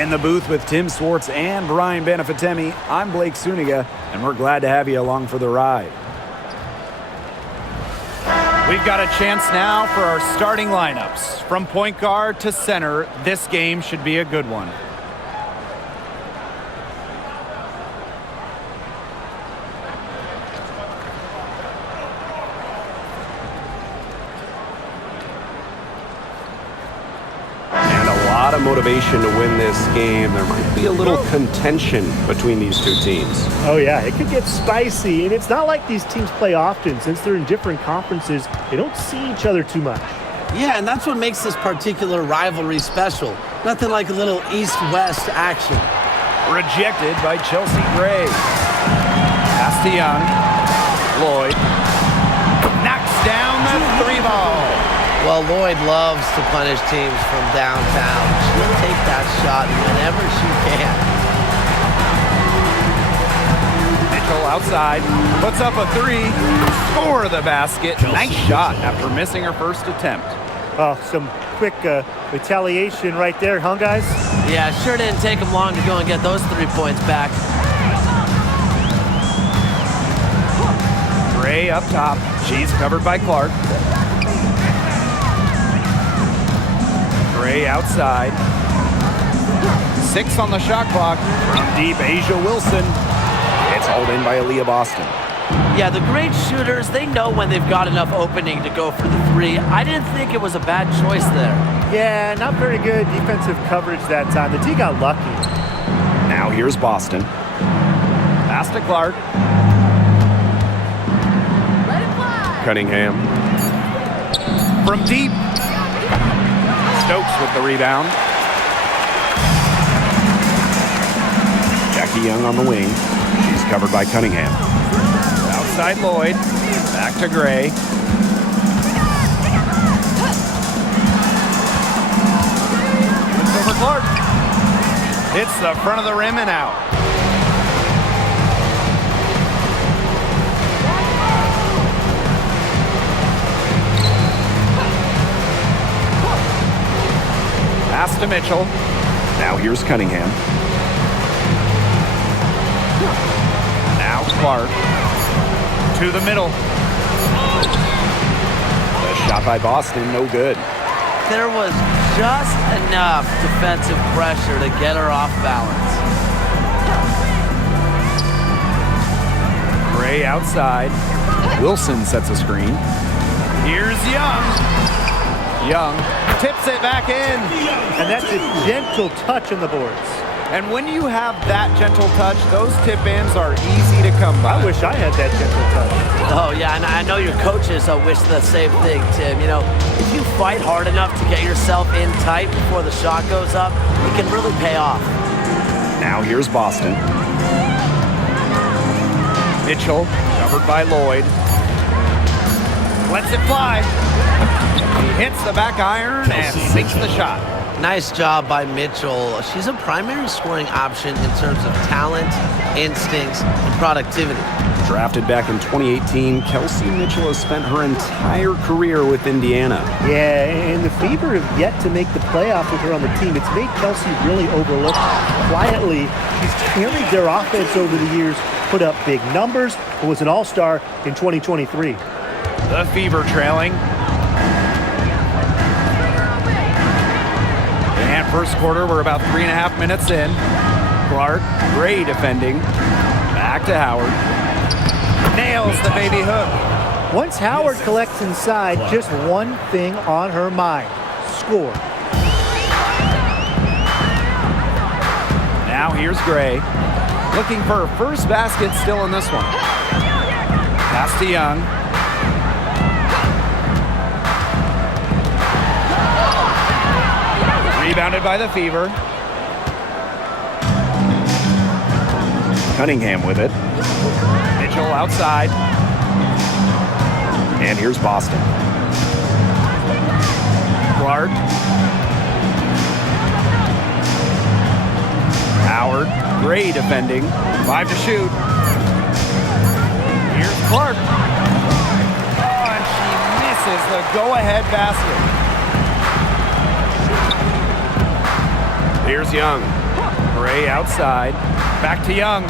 In the booth with Tim Swartz and Brian Benefitemi, I'm Blake Suniga, and we're glad to have you along for the ride. We've got a chance now for our starting lineups. From point guard to center, this game should be a good one. A lot of motivation to win this game. There might be a little contention between these two teams. Oh yeah, it could get spicy, and it's not like these teams play often. Since they're in different conferences, they don't see each other too much. Yeah, and that's what makes this particular rivalry special. Nothing like a little east-west action. Rejected by Chelsea Gray. Pass to Young. Lloyd knocks down the three ball. Well, Lloyd loves to punish teams from downtown. She'll take that shot whenever she can. Mitchell outside, puts up a three, score the basket. Nice shot after missing her first attempt. Oh, some quick retaliation right there, huh, guys? Yeah, sure didn't take them long to go and get those 3 points back. Gray up top, she's covered by Clark. Gray outside. 6 on the shot clock. From deep, Asia Wilson. It's hauled in by Aaliyah Boston. Yeah, the great shooters, they know when they've got enough opening to go for the three. I didn't think it was a bad choice there. Yeah, not very good defensive coverage that time. The D got lucky. Now here's Boston. Pass to Clark. Cunningham. From deep. Stokes with the rebound. Jackie Young on the wing. She's covered by Cunningham. Outside Lloyd. Back to Gray. Looks over Clark. Hits the front of the rim and out. Pass to Mitchell. Now here's Cunningham. Now Clark. To the middle. The shot by Boston, no good. There was just enough defensive pressure to get her off balance. Gray outside. Wilson sets a screen. Here's Young. Young tips it back in. And that's a gentle touch on the boards. And when you have that gentle touch, those tip-ins are easy to come by. I wish I had that gentle touch. Oh, yeah, and I know your coaches wish the same thing, Tim. You know, if you fight hard enough to get yourself in tight before the shot goes up, it can really pay off. Now here's Boston. Mitchell, covered by Lloyd. Lets it fly. He hits the back iron and sinks the shot. Nice job by Mitchell. She's a primary scoring option in terms of talent, instincts, and productivity. Drafted back in 2018, Kelsey Mitchell has spent her entire career with Indiana. Yeah, and the Fever have yet to make the playoff with her on the team. It's made Kelsey really overlooked. Quietly, she's carried their offense over the years, put up big numbers, and was an all-star in 2023. The Fever trailing. And first quarter, we're about 3.5 minutes in. Clark, Gray defending. Back to Howard. Nails the baby hook. Once Howard collects inside, just one thing on her mind: score. Now here's Gray. Looking for her first basket still in this one. Pass to Young. Rebounded by the Fever. Cunningham with it. Mitchell outside. And here's Boston. Clark. Howard. Gray defending. 5 to shoot. Here's Clark. Oh, and she misses the go-ahead basket. Here's Young. Gray outside. Back to Young.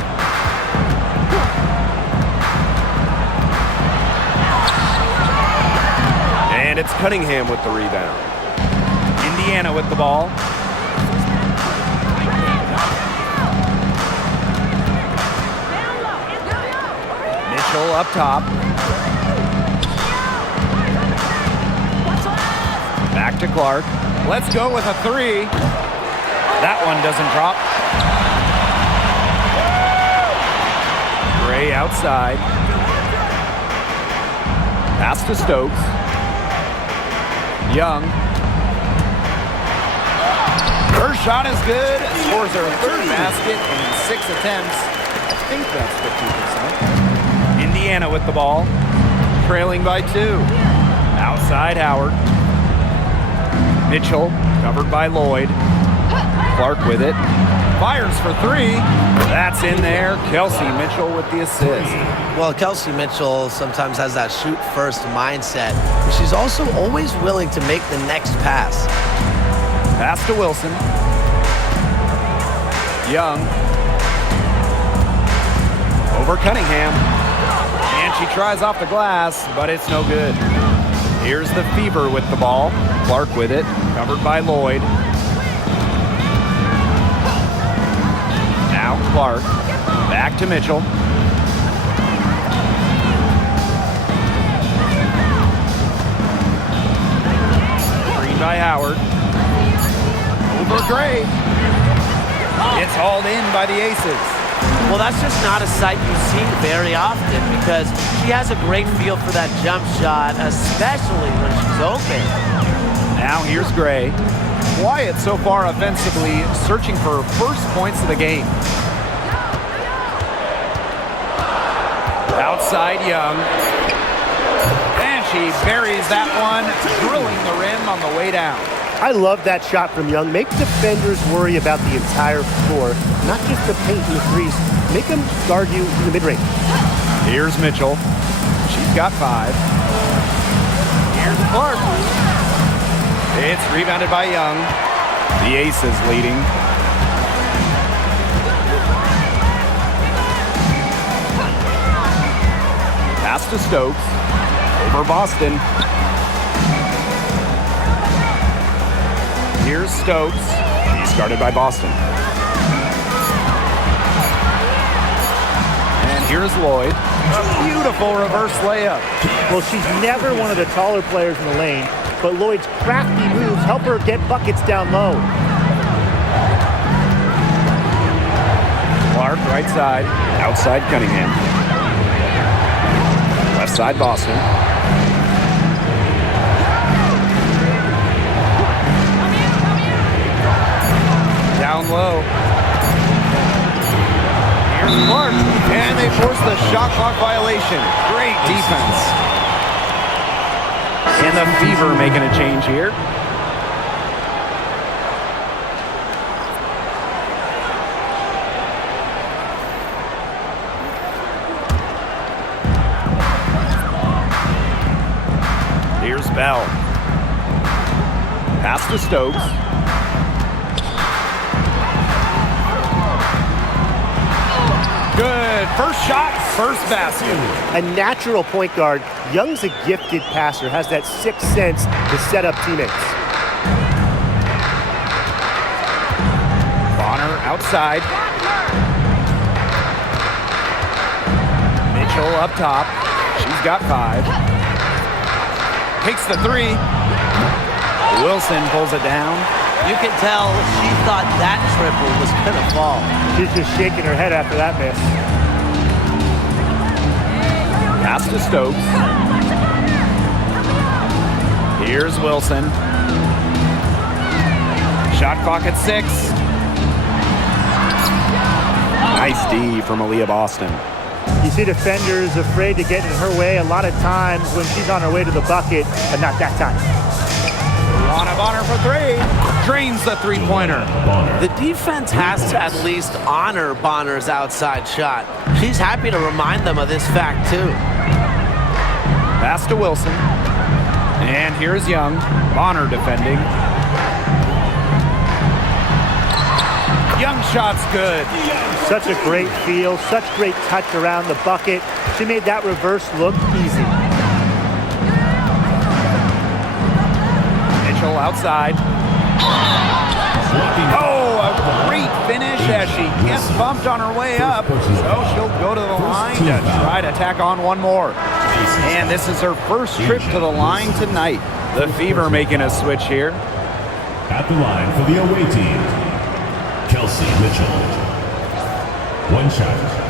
And it's Cunningham with the rebound. Indiana with the ball. Mitchell up top. Back to Clark. Let's go with a three. That one doesn't drop. Gray outside. Pass to Stokes. Young. First shot is good. Scores their third basket in 6 attempts. I think that's 50%. Indiana with the ball. Trailing by 2. Outside Howard. Mitchell covered by Lloyd. Clark with it. Fires for 3. That's in there. Kelsey Mitchell with the assist. Well, Kelsey Mitchell sometimes has that shoot-first mindset, but she's also always willing to make the next pass. Pass to Wilson. Young. Over Cunningham. And she tries off the glass, but it's no good. Here's the Fever with the ball. Clark with it. Covered by Lloyd. Now Clark. Back to Mitchell. Screen by Howard. Over Gray. It's hauled in by the Aces. Well, that's just not a sight you see very often because she has a great feel for that jump shot, especially when she's open. Now here's Gray. Quiet so far offensively, searching for first points of the game. Outside Young. And she buries that one, drilling the rim on the way down. I love that shot from Young. Make defenders worry about the entire floor, not just the paint and the threes. Make them guard you in the mid-range. Here's Mitchell. She's got 5. Here's Clark. It's rebounded by Young. The Aces leading. Pass to Stokes. Over Boston. Here's Stokes. He's guarded by Boston. And here's Lloyd. A beautiful reverse layup. Well, she's never one of the taller players in the lane, but Lloyd's crafty moves help her get buckets down low. Clark, right side. Outside Cunningham. Left side Boston. Down low. Here's Clark. And they force the shot clock violation. Great defense. And the Fever making a change here. Here's Bell. Pass to Stokes. Good. First shot, first basket. A natural point guard, Young's a gifted passer, has that sixth sense to set up teammates. Bonner outside. Mitchell up top. She's got 5. Takes the 3. Wilson pulls it down. You can tell she thought that triple was going to fall. She's just shaking her head after that miss. Pass to Stokes. Here's Wilson. Shot clock at 6. Nice D from Aaliyah Boston. You see defenders afraid to get in her way a lot of times when she's on her way to the bucket, but not that time. Luana Bonner for 3. Drains the three-pointer. The defense has to at least honor Bonner's outside shot. She's happy to remind them of this fact, too. Pass to Wilson. And here's Young. Bonner defending. Young shot's good. Such a great feel, such great touch around the bucket. She made that reverse look easy. Mitchell outside. Oh, a great finish as she gets bumped on her way up. So she'll go to the line to try to tack on one more. And this is her first trip to the line tonight. The Fever making a switch here. At the line for the away team, Kelsey Mitchell. One shot.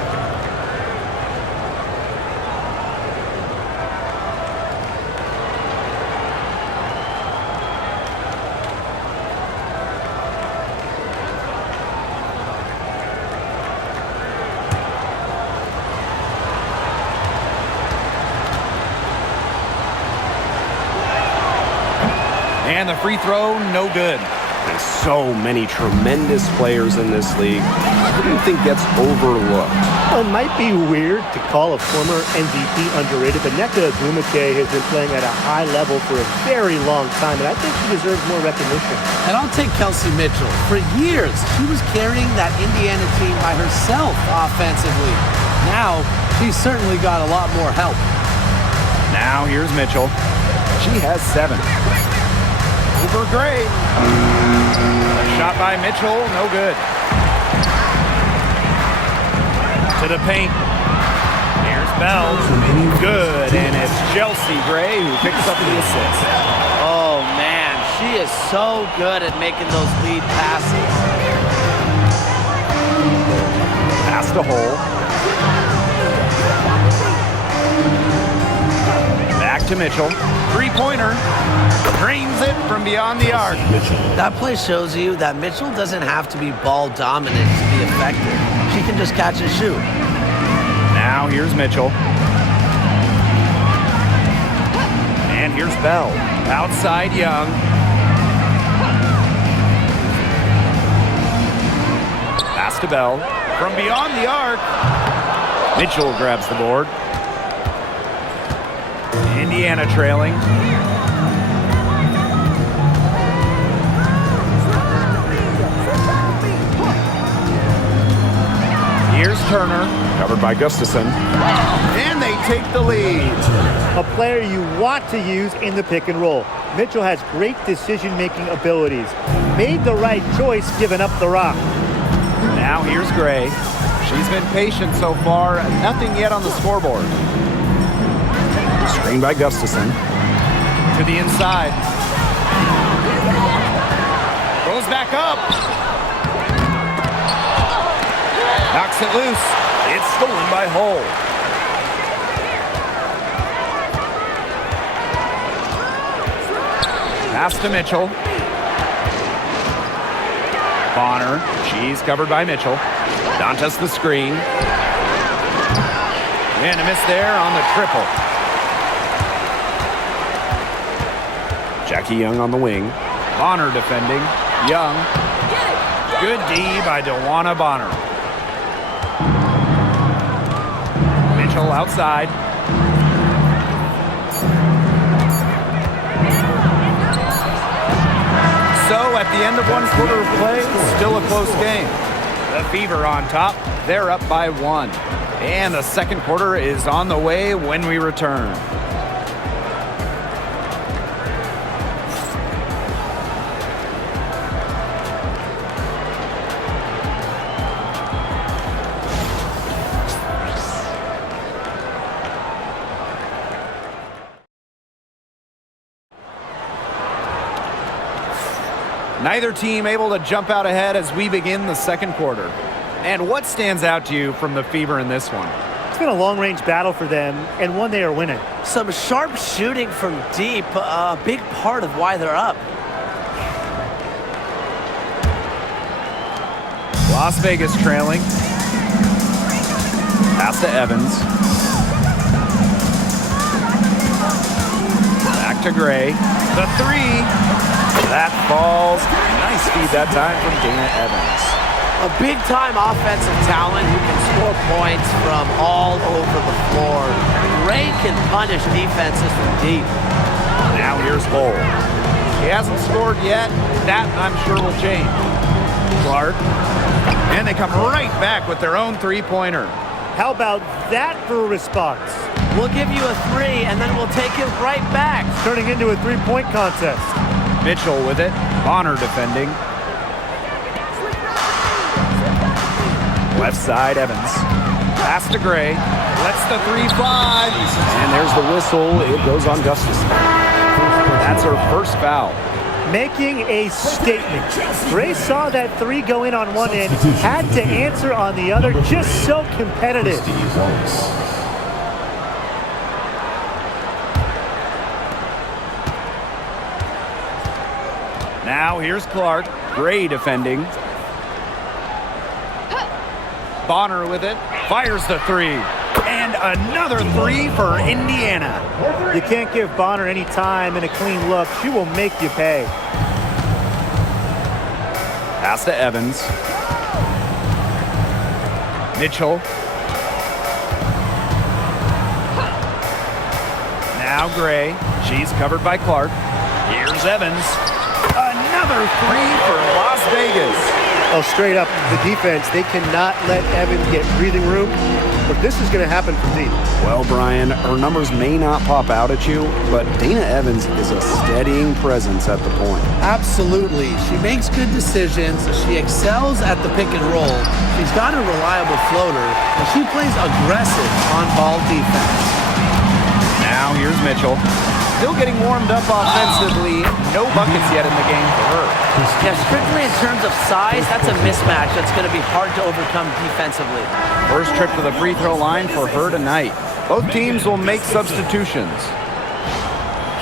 And the free throw, no good. There's so many tremendous players in this league. Who do you think gets overlooked? Well, it might be weird to call a former MVP underrated, but Nneka Ogwumike has been playing at a high level for a very long time, and I think she deserves more recognition. And I'll take Kelsey Mitchell. For years, she was carrying that Indiana team by herself offensively. Now, she's certainly got a lot more help. Now here's Mitchell. She has 7. Over Gray. A shot by Mitchell, no good. To the paint. Here's Bell. Good, and it's Chelsea Gray who picks up the assist. Oh, man, she is so good at making those lead passes. Pass to Hole. Back to Mitchell. Three-pointer. Drains it from beyond the arc. That play shows you that Mitchell doesn't have to be ball dominant to be effective. She can just catch and shoot. Now here's Mitchell. And here's Bell. Outside Young. Pass to Bell. From beyond the arc. Mitchell grabs the board. Indiana trailing. Here's Turner. Covered by Gustafson. And they take the lead. A player you want to use in the pick and roll. Mitchell has great decision-making abilities. Made the right choice giving up the rock. Now here's Gray. She's been patient so far. Nothing yet on the scoreboard. Screen by Gustafson. To the inside. Goes back up. Knocks it loose. It's stolen by Hull. Pass to Mitchell. Bonner. She's covered by Mitchell. Dantas the screen. And a miss there on the triple. Jackie Young on the wing. Bonner defending. Young. Good D by DeWanna Bonner. Mitchell outside. So at the end of one quarter of play, still a close game. The Fever on top. They're up by 1. And the second quarter is on the way when we return. Neither team able to jump out ahead as we begin the second quarter. And what stands out to you from the Fever in this one? It's been a long-range battle for them, and one they are winning. Some sharp shooting from deep, a big part of why they're up. Las Vegas trailing. Pass to Evans. Back to Gray. The 3. That falls. Nice feed that time from Dana Evans. A big-time offensive talent who can score points from all over the floor. Gray can punish defenses from deep. Now here's Hull. He hasn't scored yet. That, I'm sure, will change. Clark. And they come right back with their own three-pointer. How about that for a response? We'll give you a 3, and then we'll take it right back. Turning into a three-point contest. Mitchell with it. Bonner defending. Left side, Evans. Pass to Gray. Lets the 3 fly. And there's the whistle. It goes on Gustafson. That's her first foul. Making a statement. Gray saw that 3 go in on one end, had to answer on the other. Just so competitive. Now here's Clark. Gray defending. Bonner with it. Fires the 3. And another 3 for Indiana. You can't give Bonner any time and a clean look. She will make you pay. Pass to Evans. Mitchell. Now Gray. She's covered by Clark. Here's Evans. Another 3 for Las Vegas. Oh, straight up, the defense, they cannot let Evans get breathing room. But this is going to happen from deep. Well, Brian, her numbers may not pop out at you, but Dana Evans is a steadying presence at the point. Absolutely. She makes good decisions. She excels at the pick and roll. She's got a reliable floater, and she plays aggressive on-ball defense. Now here's Mitchell. Still getting warmed up offensively. No buckets yet in the game for her. Yeah, strictly in terms of size, that's a mismatch that's going to be hard to overcome defensively. First trip to the free throw line for her tonight. Both teams will make substitutions.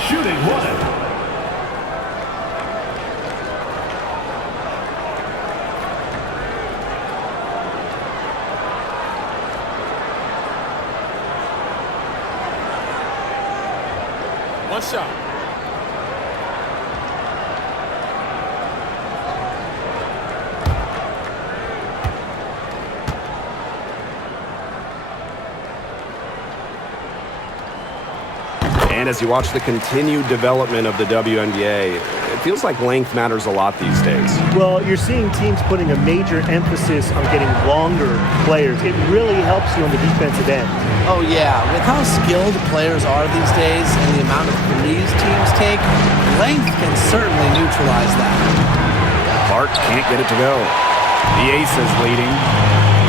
Shooting 1. One shot. And as you watch the continued development of the WNBA, it feels like length matters a lot these days. Well, you're seeing teams putting a major emphasis on getting longer players. It really helps you on the defensive end. Oh, yeah. With how skilled players are these days and the amount of threes teams take, length can certainly neutralize that. Clark can't get it to go. The Aces leading.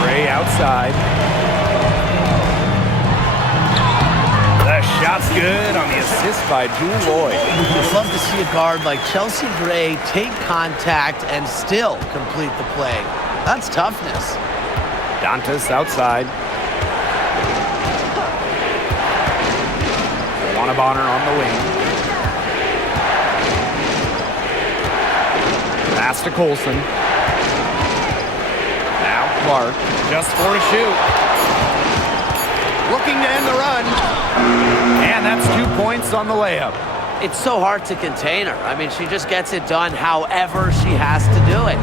Gray outside. The shot's good on the assist by Jewel Lloyd. I'd love to see a guard like Chelsea Gray take contact and still complete the play. That's toughness. Dantas outside. Bonner on the wing. Pass to Colson. Now Clark, just 4 to shoot. Looking to end the run. And that's 2 points on the layup. It's so hard to contain her. I mean, she just gets it done however she has to do it.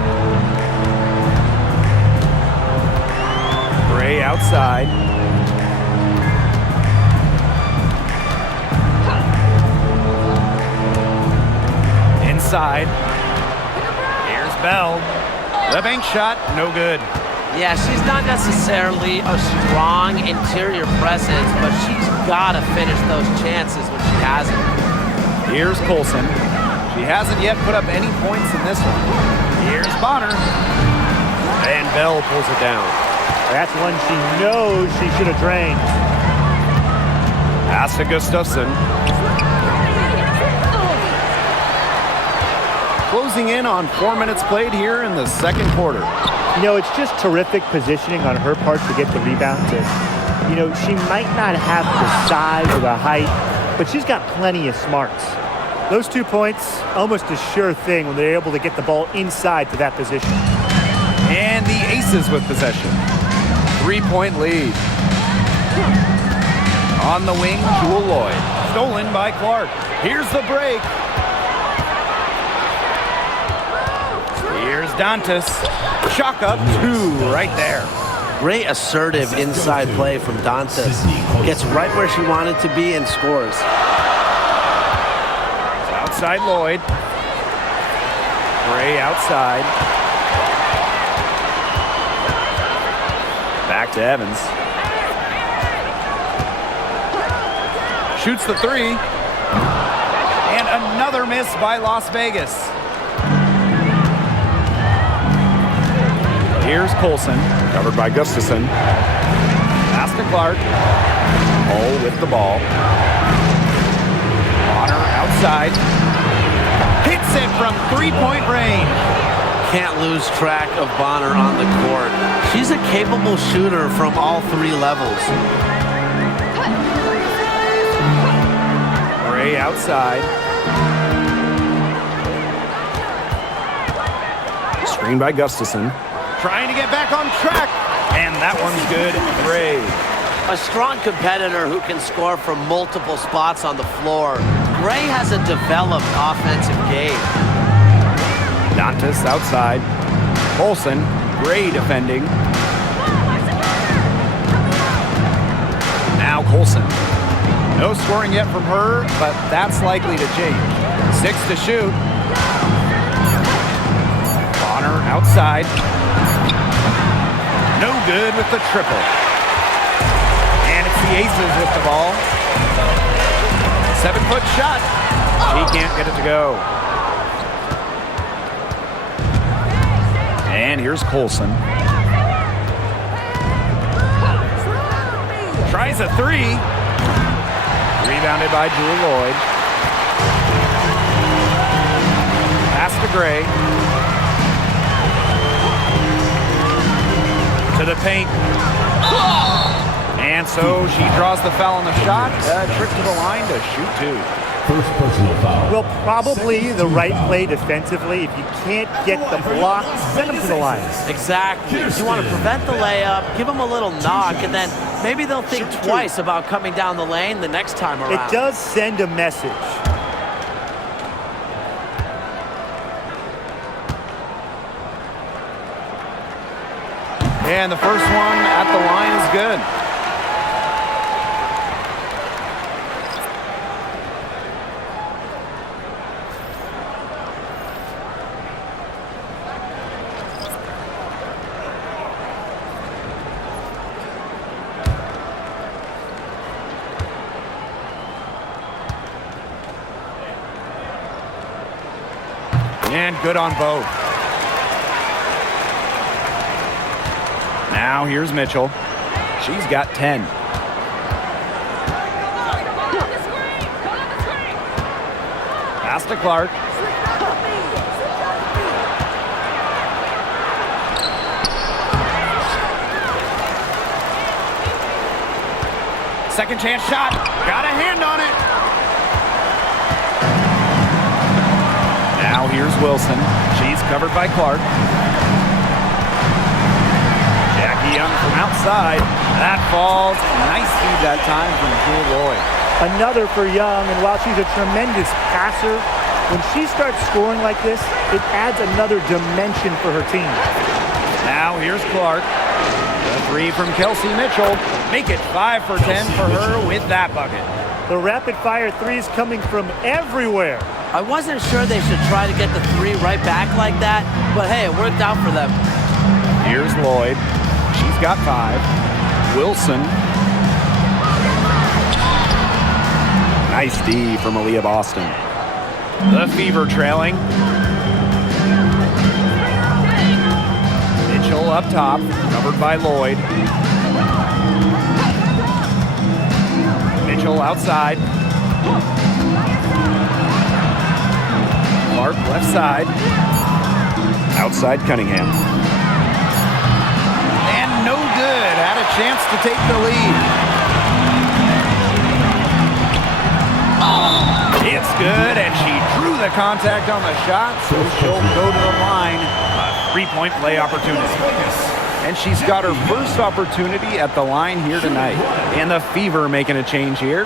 Gray outside. Inside. Here's Bell. The bank shot, no good. Yeah, she's not necessarily a strong interior presence, but she's got to finish those chances when she has it. Here's Colson. She hasn't yet put up any points in this one. Here's Bonner. And Bell pulls it down. That's one she knows she should have drained. Pass to Gustafson. Closing in on 4 minutes played here in the second quarter. You know, it's just terrific positioning on her part to get the rebounds. And, you know, she might not have the size or the height, but she's got plenty of smarts. Those 2 points, almost a sure thing when they're able to get the ball inside to that position. And the Aces with possession. 3-point lead. On the wing, Jewel Lloyd. Stolen by Clark. Here's the break. Here's Dantas. Chalk up 2 right there. Great assertive inside play from Dantas. Gets right where she wanted to be and scores. Outside Lloyd. Gray outside. Back to Evans. Shoots the three. And another miss by Las Vegas. Here's Colson. Covered by Gustafson. Pass to Clark. Hole with the ball. Bonner outside. Hits it from three-point range. Can't lose track of Bonner on the court. She's a capable shooter from all three levels. Gray outside. Screen by Gustafson. Trying to get back on track. And that one's good. Gray. A strong competitor who can score from multiple spots on the floor. Gray has a developed offensive game. Dantas outside. Colson. Gray defending. Now Colson. No scoring yet from her, but that's likely to change. 6 to shoot. Bonner outside. No good with the triple. And it's the Aces with the ball. 7-foot shot. He can't get it to go. And here's Colson. Tries a three. Rebounded by Drew Lloyd. Pass to Gray. To the paint. And so she draws the foul on the shot. Trip to the line to shoot two. First personal foul. Well, probably the right play defensively. If you can't get the block, send them to the line. Exactly. You want to prevent the layup, give them a little knock, and then maybe they'll think twice about coming down the lane the next time around. It does send a message. And the first one at the line is good. And good on both. Now here's Mitchell. She's got 10. Pass to Clark. Second chance shot. Got a hand on it. Now here's Wilson. She's covered by Clark. Jackie Young from outside. That falls. Nice feed that time from Drew Lloyd. Another for Young, and while she's a tremendous passer, when she starts scoring like this, it adds another dimension for her team. Now here's Clark. The three from Kelsey Mitchell. Make it 5 for 10 for her with that bucket. The rapid-fire threes coming from everywhere. I wasn't sure they should try to get the three right back like that, but hey, it worked out for them. Here's Lloyd. She's got 5. Wilson. Nice D from Aaliyah Boston. The Fever trailing. Mitchell up top, covered by Lloyd. Mitchell outside. Clark left side. Outside Cunningham. And no good. Had a chance to take the lead. It's good, and she drew the contact on the shot, so she'll go to the line. A 3-point play opportunity. And she's got her first opportunity at the line here tonight. And the Fever making a change here.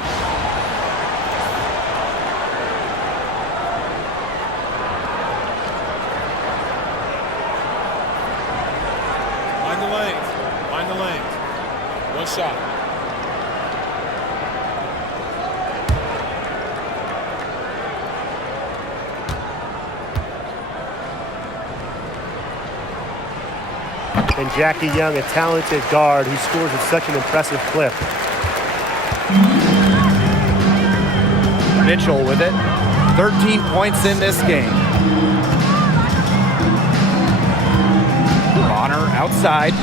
Mind the lanes. Mind the lanes. One shot. And Jackie Young, a talented guard who scores at such an impressive clip. Mitchell with it. 13 points in this game. Bonner outside.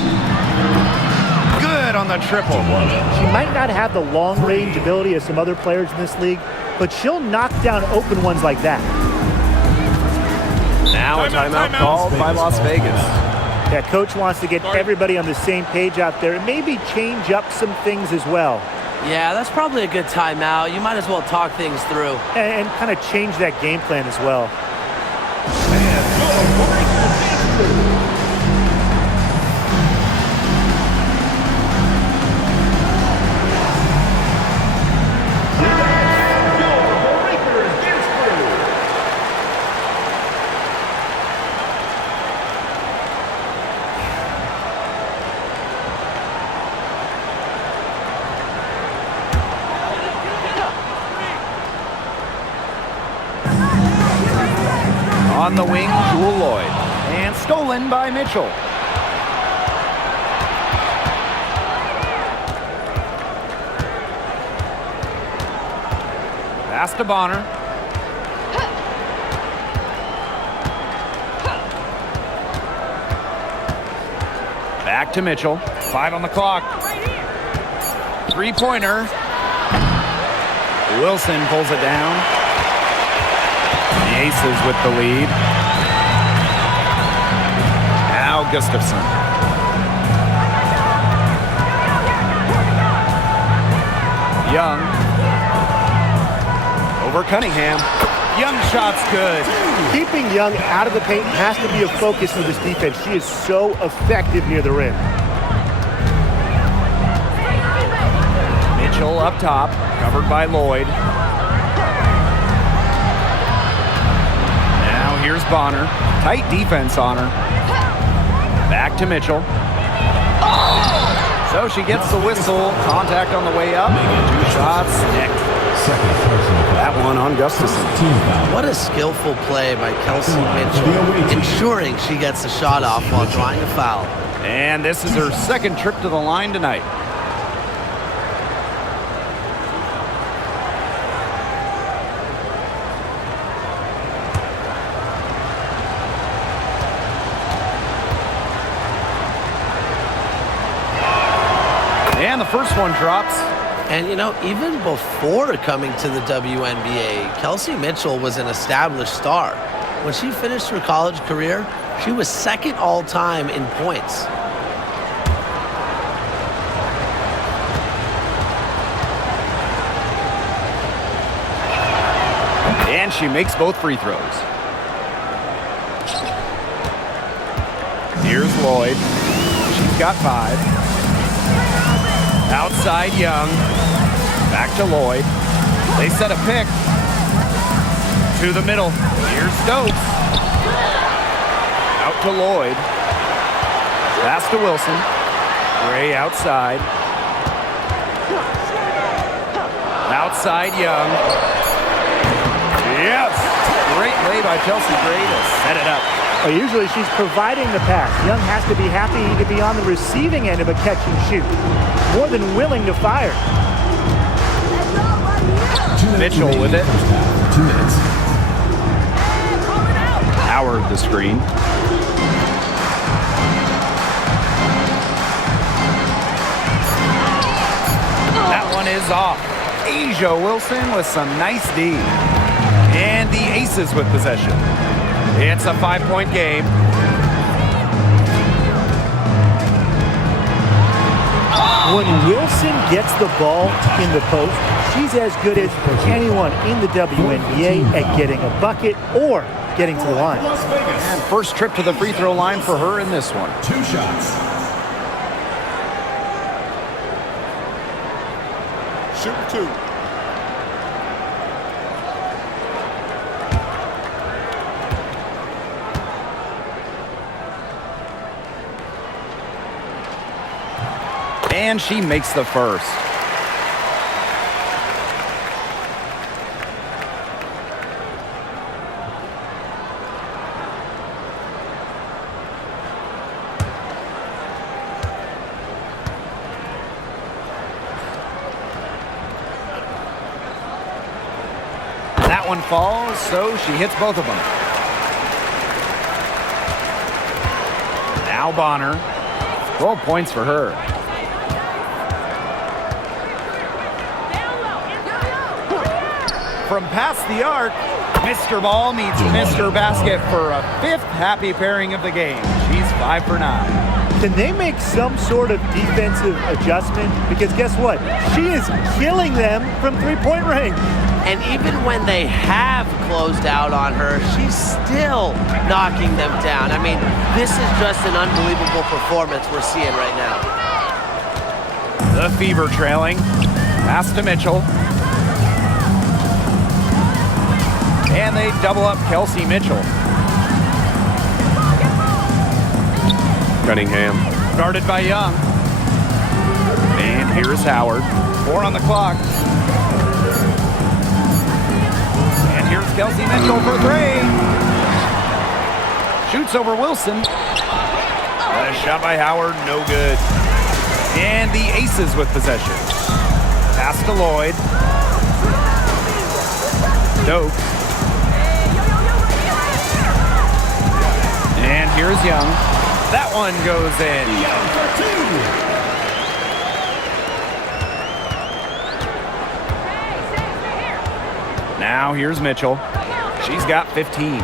Good on the triple. She might not have the long-range ability of some other players in this league, but she'll knock down open ones like that. Now a timeout called by Las Vegas. Yeah, coach wants to get everybody on the same page out there and maybe change up some things as well. Yeah, that's probably a good timeout. You might as well talk things through. And kind of change that game plan as well. On the wing, Jewel Lloyd. And stolen by Mitchell. Pass to Bonner. Back to Mitchell. 5 on the clock. Three-pointer. Wilson pulls it down. The Aces with the lead. Now Gustafson. Young. Over Cunningham. Young shot's good. Keeping Young out of the paint has to be a focus for this defense. She is so effective near the rim. Mitchell up top, covered by Lloyd. Now here's Bonner. Tight defense on her. Back to Mitchell. So she gets the whistle. Contact on the way up. 2 shots. Nick. That one on Gustafson. What a skillful play by Kelsey Mitchell, ensuring she gets the shot off while drawing a foul. And this is her second trip to the line tonight. And the first one drops. And, you know, even before coming to the WNBA, Kelsey Mitchell was an established star. When she finished her college career, she was second all-time in points. And she makes both free throws. Here's Lloyd. She's got 5. Outside Young. Back to Lloyd. They set a pick. To the middle. Here's Stokes. Out to Lloyd. Pass to Wilson. Gray outside. Outside Young. Yes! Great play by Chelsea Gray to set it up. Well, usually she's providing the pass. Young has to be happy to be on the receiving end of a catch and shoot. More than willing to fire. Mitchell with it. 2 minutes. Howard the screen. That one is off. Asia Wilson with some nice D. And the Aces with possession. It's a 5-point game. When Wilson gets the ball in the post, she's as good as anyone in the WNBA at getting a bucket or getting to the line. And first trip to the free throw line for her in this one. 2 shots. Shoot 2. And she makes the first. one falls, so she hits both of them. Now Bonner. 12 points for her. From past the arc, Mr. Ball meets Mr. Basket for a 5th happy pairing of the game. She's 5 for 9. Can they make some sort of defensive adjustment? Because guess what? She is killing them from three-point range. And even when they have closed out on her, she's still knocking them down. I mean, this is just an unbelievable performance we're seeing right now. The Fever trailing. Pass to Mitchell. And they double up Kelsey Mitchell. Cunningham. Guarded by Young. And here's Howard. 4 on the clock. And here's Kelsey Mitchell for 3. Shoots over Wilson. A shot by Howard, no good. And the Aces with possession. Pass to Lloyd. Stokes. And here's Young. That one goes in. Now here's Mitchell. She's got 15.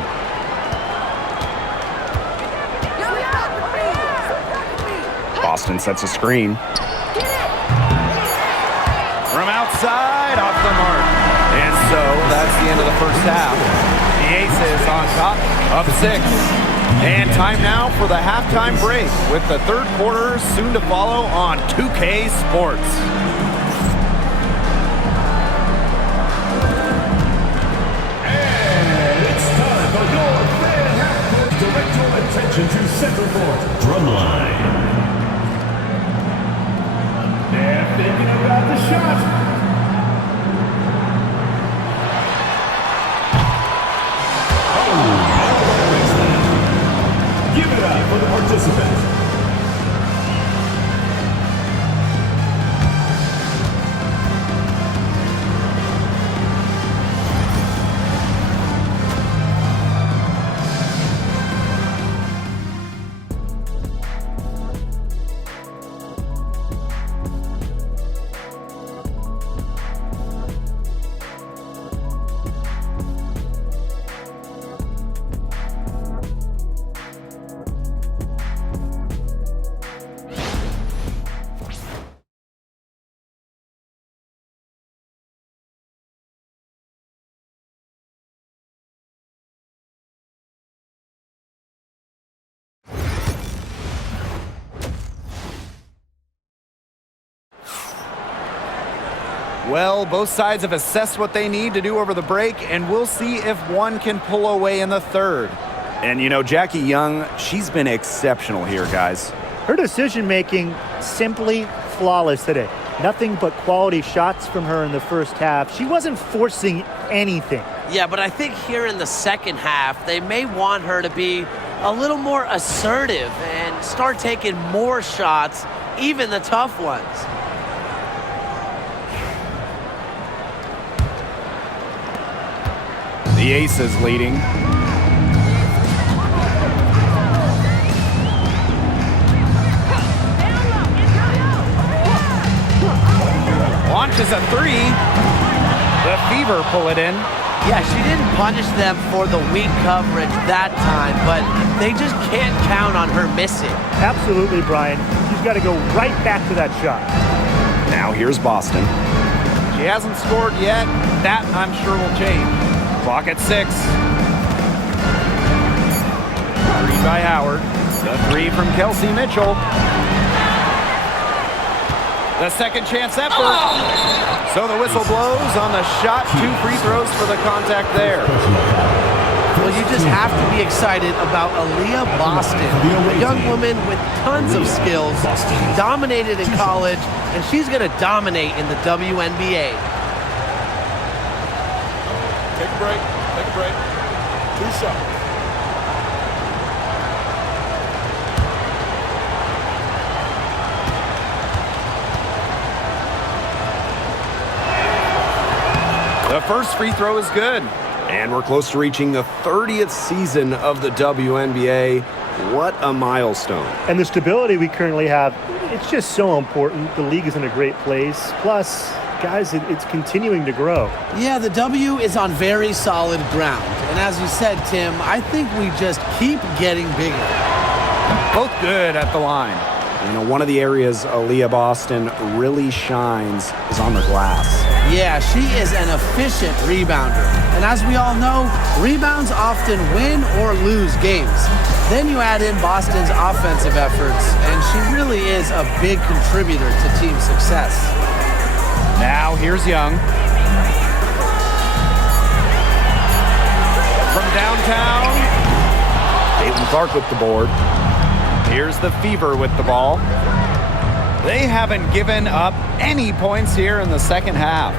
Boston sets a screen. From outside, off the mark. And so that's the end of the first half. The Aces on top, up 6. And time now for the halftime break with the third quarter soon to follow on 2K Sports. And it's time for your fan half. Direct your attention to center court. Drumline. They're thinking about the shot. Give it up for the participants. Well, both sides have assessed what they need to do over the break, and we'll see if one can pull away in the third. And you know, Jackie Young, she's been exceptional here, guys. Her decision-making simply flawless today. Nothing but quality shots from her in the first half. She wasn't forcing anything. Yeah, but I think here in the second half, they may want her to be a little more assertive and start taking more shots, even the tough ones. The Aces leading. Launches a 3. The Fever pull it in. Yeah, she didn't punish them for the weak coverage that time, but they just can't count on her missing. Absolutely, Brian. She's got to go right back to that shot. Now here's Boston. She hasn't scored yet. That, I'm sure, will change. Clock at 6. 3 by Howard. The 3 from Kelsey Mitchell. The second chance effort. So the whistle blows on the shot. 2 free throws for the contact there. Well, you just have to be excited about Aaliyah Boston, a young woman with tons of skills. She dominated in college, and she's going to dominate in the WNBA. Take a break. Take a break. 2 shots. The first free throw is good. And we're close to reaching the 30th season of the WNBA. What a milestone. And the stability we currently have, it's just so important. The league is in a great place. Plus, guys, it's continuing to grow. Yeah, the W is on very solid ground. And as you said, Tim, I think we just keep getting bigger. Both good at the line. You know, one of the areas Aaliyah Boston really shines is on the glass. Yeah, she is an efficient rebounder. And as we all know, rebounds often win or lose games. Then you add in Boston's offensive efforts, and she really is a big contributor to team success. Now here's Young. From downtown, Caitlin Clark with the board. here's the Fever with the ball. They haven't given up any points here in the second half.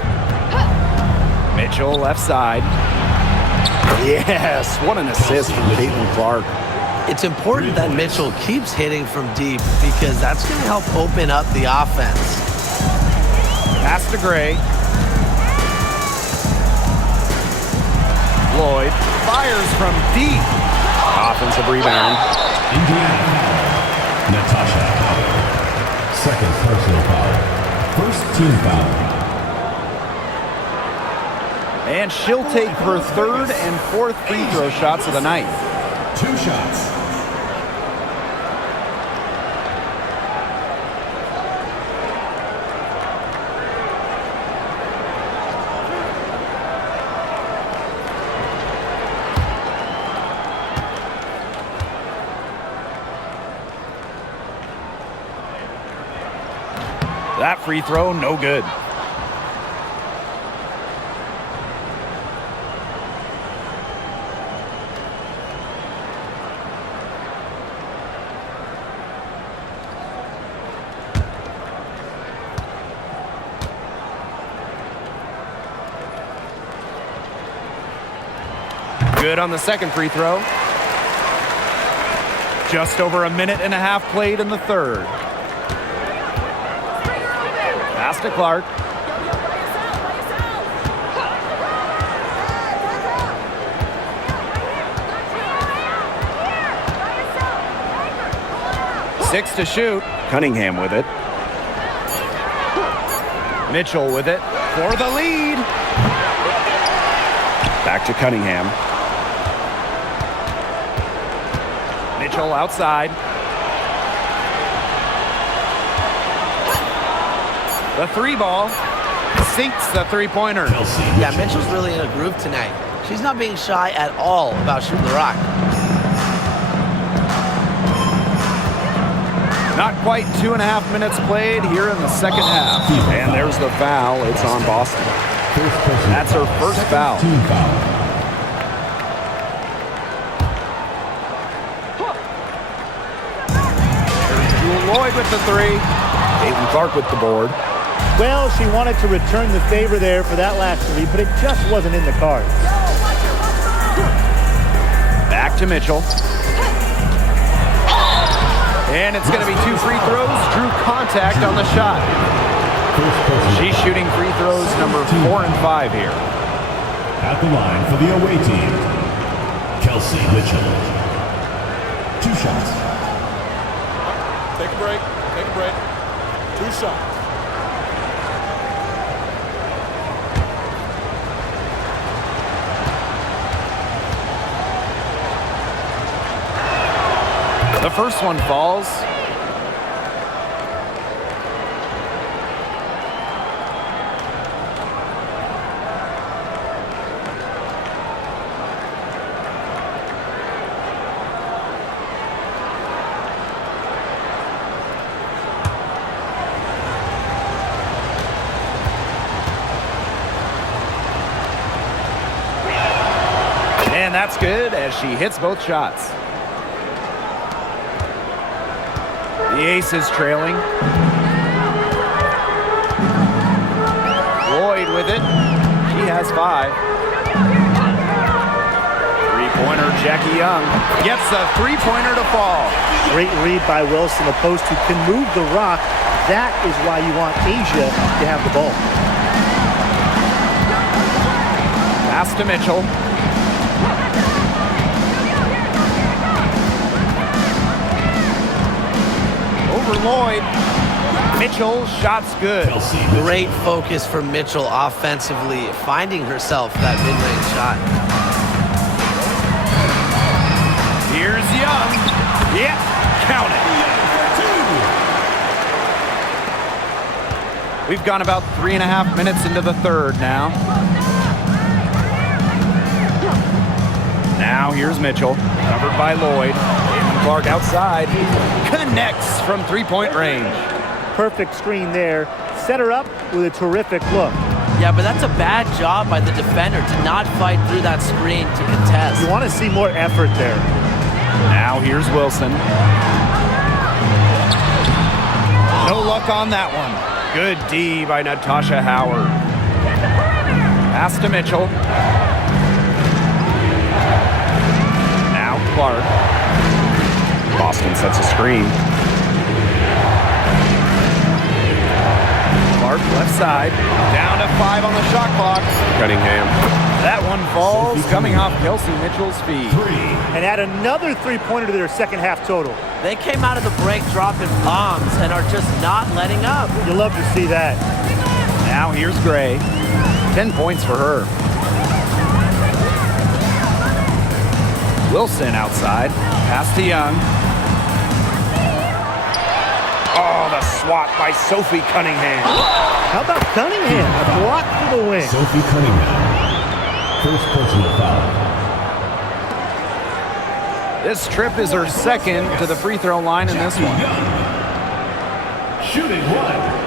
Mitchell left side. Yes, what an assist from Caitlin Clark. It's important that Mitchell keeps hitting from deep because that's going to help open up the offense. Pass to Gray. Lloyd fires from deep. Offensive rebound. Indiana. Natasha Howard. Second personal foul. First team foul. And she'll take her third and fourth free throw shots of the night. 2 shots. That free throw, no good. Good on the second free throw. Just over a minute and a half played in the third. Pass to Clark. Six to shoot. Cunningham with it. Mitchell with it for the lead. Back to Cunningham. Mitchell outside. The three ball sinks the three-pointer. Yeah, Mitchell's really in a groove tonight. She's not being shy at all about shooting the rock. Not quite 2.5 minutes played here in the second half. And there's the foul. It's on Boston. That's her first foul. Team foul. Lloyd with the three. Caitlin Clark with the board. Well, she wanted to return the favor there for that last three, but it just wasn't in the cards. Back to Mitchell. And it's going to be 2 free throws. Drew contact on the shot. She's shooting free throws number 4 and 5 here. At the line for the away team, Kelsey Mitchell. 2 shots. Take a break. Take a break. 2 shots. The first one falls. And that's good as she hits both shots. The ACES trailing. Lloyd with it. She has 5. Three-pointer, Jackie Young gets a three-pointer to fall. Great read by Wilson, a post who can move the rock. That is why you want Asia to have the ball. Pass to Mitchell. Lloyd. Mitchell, shots good. Kelsey Mitchell. Great focus for Mitchell offensively, finding herself that mid-range shot. Here's Young. Yep, count it. We've gone about 3.5 minutes into the third now. Now here's Mitchell, covered by Lloyd. Clark outside, connects from three-point range. Perfect screen there. Set her up with a terrific look. Yeah, but that's a bad job by the defender to not fight through that screen to contest. You want to see more effort there. Now here's Wilson. No luck on that one. Good D by Natasha Howard. Pass to Mitchell. Now Clark. Boston sets a screen. Clark left side. Down to 5 on the shot clock. Cunningham. That one falls, coming off Kelsey Mitchell's feet. And add another three-pointer to their second half total. They came out of the break dropping bombs and are just not letting up. You love to see that. Now here's Gray. 10 points for her. Wilson outside. Pass to Young. Oh, the swat by Sophie Cunningham. How about Cunningham? A block for the win. Sophie Cunningham. First personal foul. This trip is her second to the free throw line in this one. Shooting one.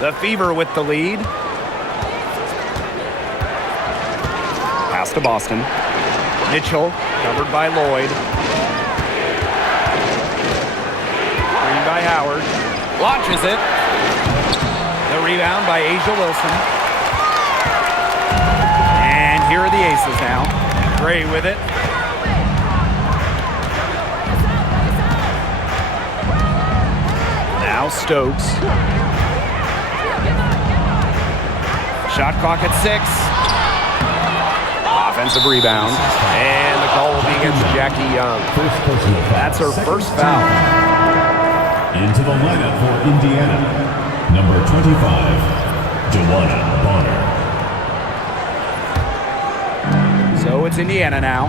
The Fever with the lead. Pass to Boston. Mitchell, covered by Lloyd. Screen by Howard. Launches it. The rebound by Asia Wilson. And here are the Aces now. Gray with it. Now Stokes. Shot clock at 6. Offensive rebound. And the call will be against Jackie Young. First personal foul. That's her first foul. Into the lineup for Indiana. Number 25, Joanna Bonner. So it's Indiana now.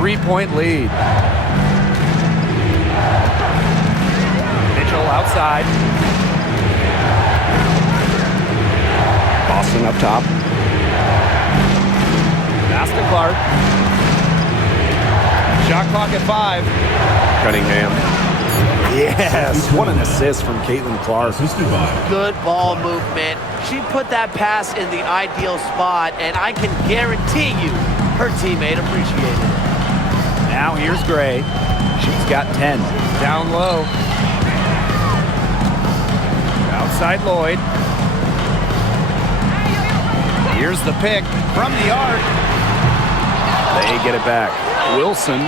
3-point lead. Mitchell outside. Boston up top. Pass to Clark. Shot clock at 5. Cunningham. Yes, what an assist from Caitlinclark. Assisted by Good ball movement. She put that pass in the ideal spot, and I can guarantee you her teammate appreciated it. Now here's Gray. She's got 10. Down low. Outside Lloyd. Here's the pick from the arc. They get it back. Wilson.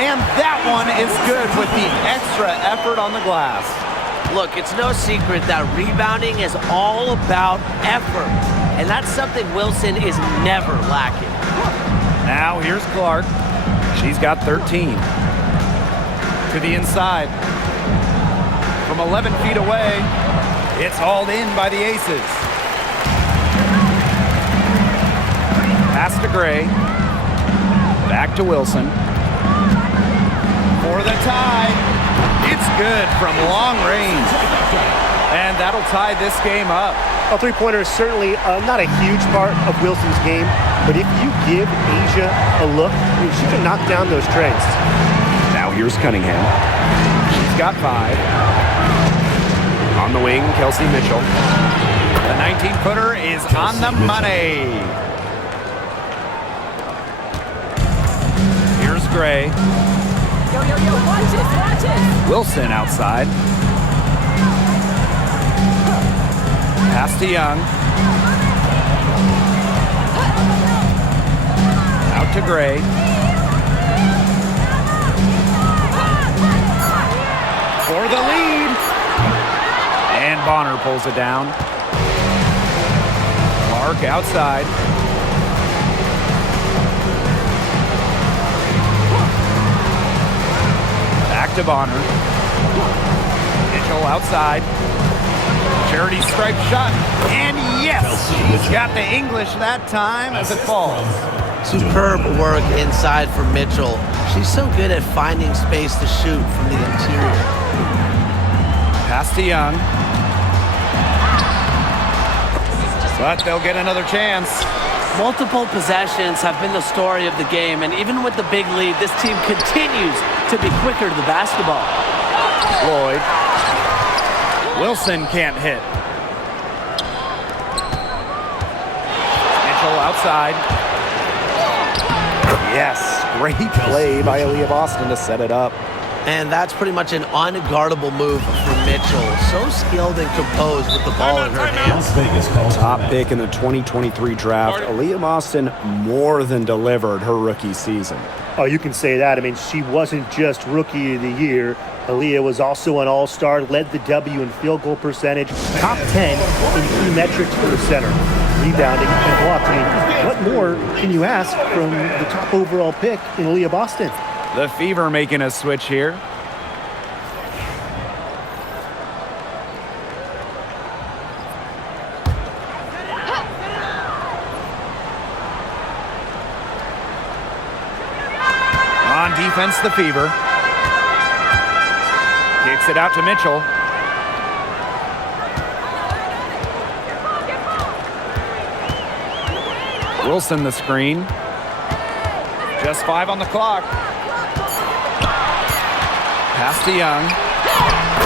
And that one is good with the extra effort on the glass. Look, it's no secret that rebounding is all about effort, and that's something Wilson is never lacking. Now here's Clark. She's got 13. To the inside. From 11 feet away, it's hauled in by the Aces. Pass to Gray. Back to Wilson. For the tie. It's good from long range. And that'll tie this game up. A three-pointer is certainly not a huge part of Wilson's game, but if you give Asia a look, she can knock down those trays. Now here's Cunningham. She's got 5. On the wing, Kelsey Mitchell. The 19-footer is on the money. Here's Gray. Yo, watch it. Wilson outside. Pass to Young. Out to Gray. For the lead. And Bonner pulls it down. Clark outside. Back to Bonner. Mitchell outside. Charity stripe shot. And yes, he's got the English that time as it falls. Superb work inside for Mitchell. She's so good at finding space to shoot from the interior. Pass to Young. But they'll get another chance. Multiple possessions have been the story of the game, and even with the big lead, this team continues to be quicker to the basketball. Lloyd. Wilson can't hit. Mitchell outside. Yes, great play by Aaliyah Boston to set it up. And that's pretty much an unguardable move for Mitchell. So skilled and composed with the ball in her hands. Top pick in the 2023 draft, Aaliyah Boston more than delivered her rookie season. Oh, you can say that. I mean, she wasn't just Rookie of the Year. Aaliyah was also an all-star, led the W in field goal percentage, top 10 in key metrics for the center, rebounding and blocks. I mean, what more can you ask from the top overall pick in Aaliyah Boston? The Fever making a switch here. On defense, the Fever. Kicks it out to Mitchell. Wilson the screen. Just 5 on the clock. Pass to Young.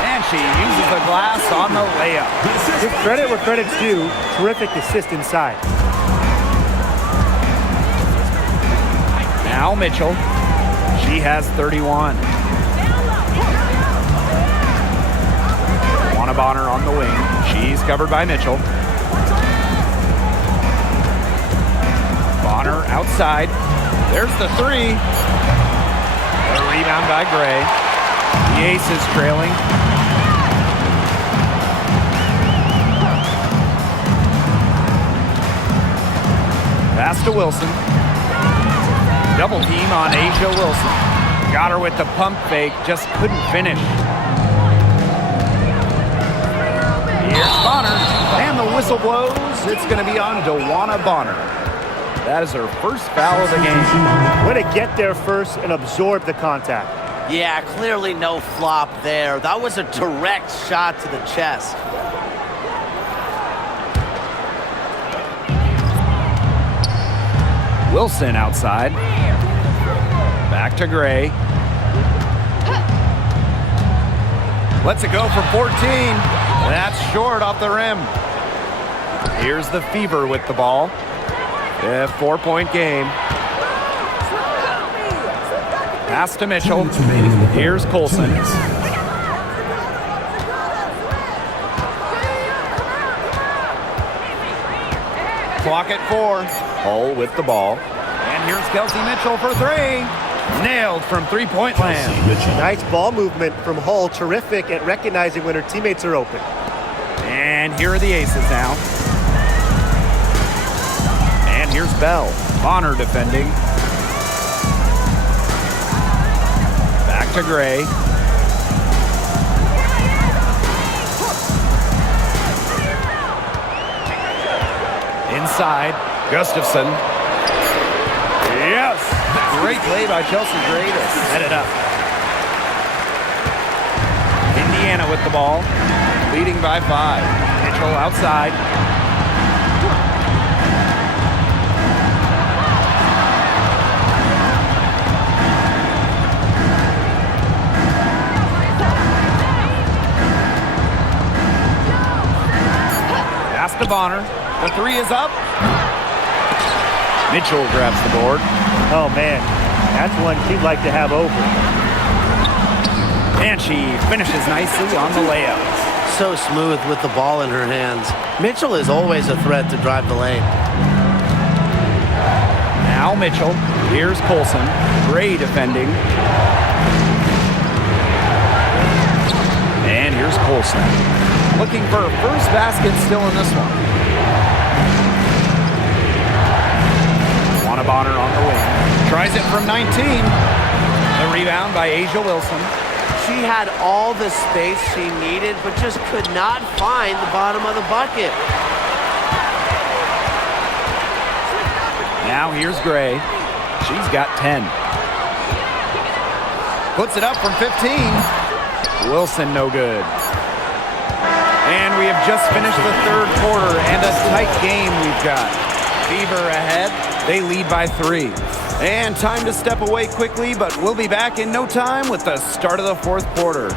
And she uses the glass on the layup. Give credit where credit's due. Terrific assist inside. Now Mitchell. She has 31. Bonner on the wing. She's covered by Mitchell. Bonner outside. There's the three. A rebound by Gray. The Aces trailing. Pass to Wilson. Double team on Asia Wilson. Got her with the pump fake, just couldn't finish. Here's Bonner, and the whistle blows. It's going to be on DeWanna Bonner. That is her first foul of the game. Way to get there first and absorb the contact. Yeah, clearly no flop there. That was a direct shot to the chest. Wilson outside. Back to Gray. Lets it go from 14. That's short off the rim. Here's the Fever with the ball. A 4-point game. Pass to Mitchell. Here's Colson. Clock at 4. Hull with the ball. And here's Kelsey Mitchell for 3. Nailed from three-point land. Nice ball movement from Hull. Terrific at recognizing when her teammates are open. And here are the Aces now. And here's Bell. Bonner defending. Back to Gray. Inside. Gustafson. Yes! Great play by Chelsea Gray to set it up. Indiana with the ball. Leading by 5. Mitchell outside. Pass to Bonner. The 3 is up. Mitchell grabs the board. Oh, man. That's one she'd like to have over. And she finishes nicely on the layup. so smooth with the ball in her hands. Mitchell is always a threat to drive the lane. Now Mitchell. Here's Colson. Gray defending. And here's Colson. Looking for a first basket still in this one. Bonner on the wing. Tries it from 19. The rebound by A'ja Wilson. She had all the space she needed, but just could not find the bottom of the bucket. Now here's Gray. She's got 10. Puts it up from 15. Wilson no good. And we have just finished the third quarter and a tight game we've got. Fever ahead. They lead by 3. And time to step away quickly, but we'll be back in no time with the start of the fourth quarter.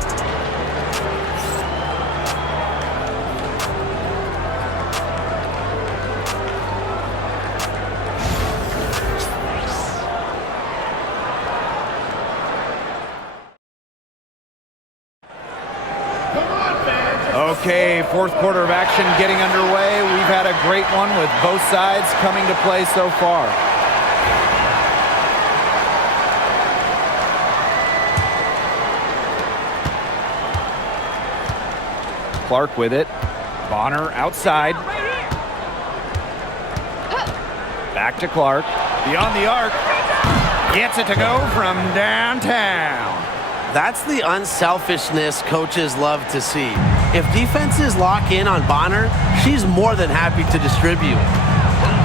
Okay, fourth quarter of action getting underway. We've had a great one with both sides coming to play so far. Clark with it. Bonner outside. Back to Clark. Beyond the arc. Gets it to go from downtown. That's the unselfishness coaches love to see. If defenses lock in on Bonner, she's more than happy to distribute.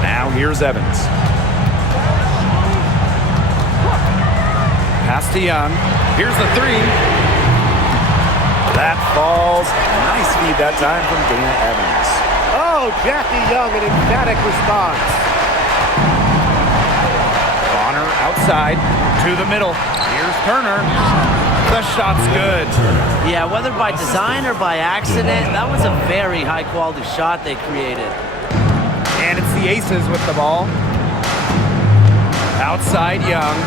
Now here's Evans. Pass to Young. Here's the 3. That falls. Nice feed that time from Dana Evans. Oh, Jackie Young, an emphatic response. Bonner outside to the middle. Here's Turner. The shot's good. Yeah, whether by design or by accident, that was a very high-quality shot they created. And it's the Aces with the ball. Outside Young.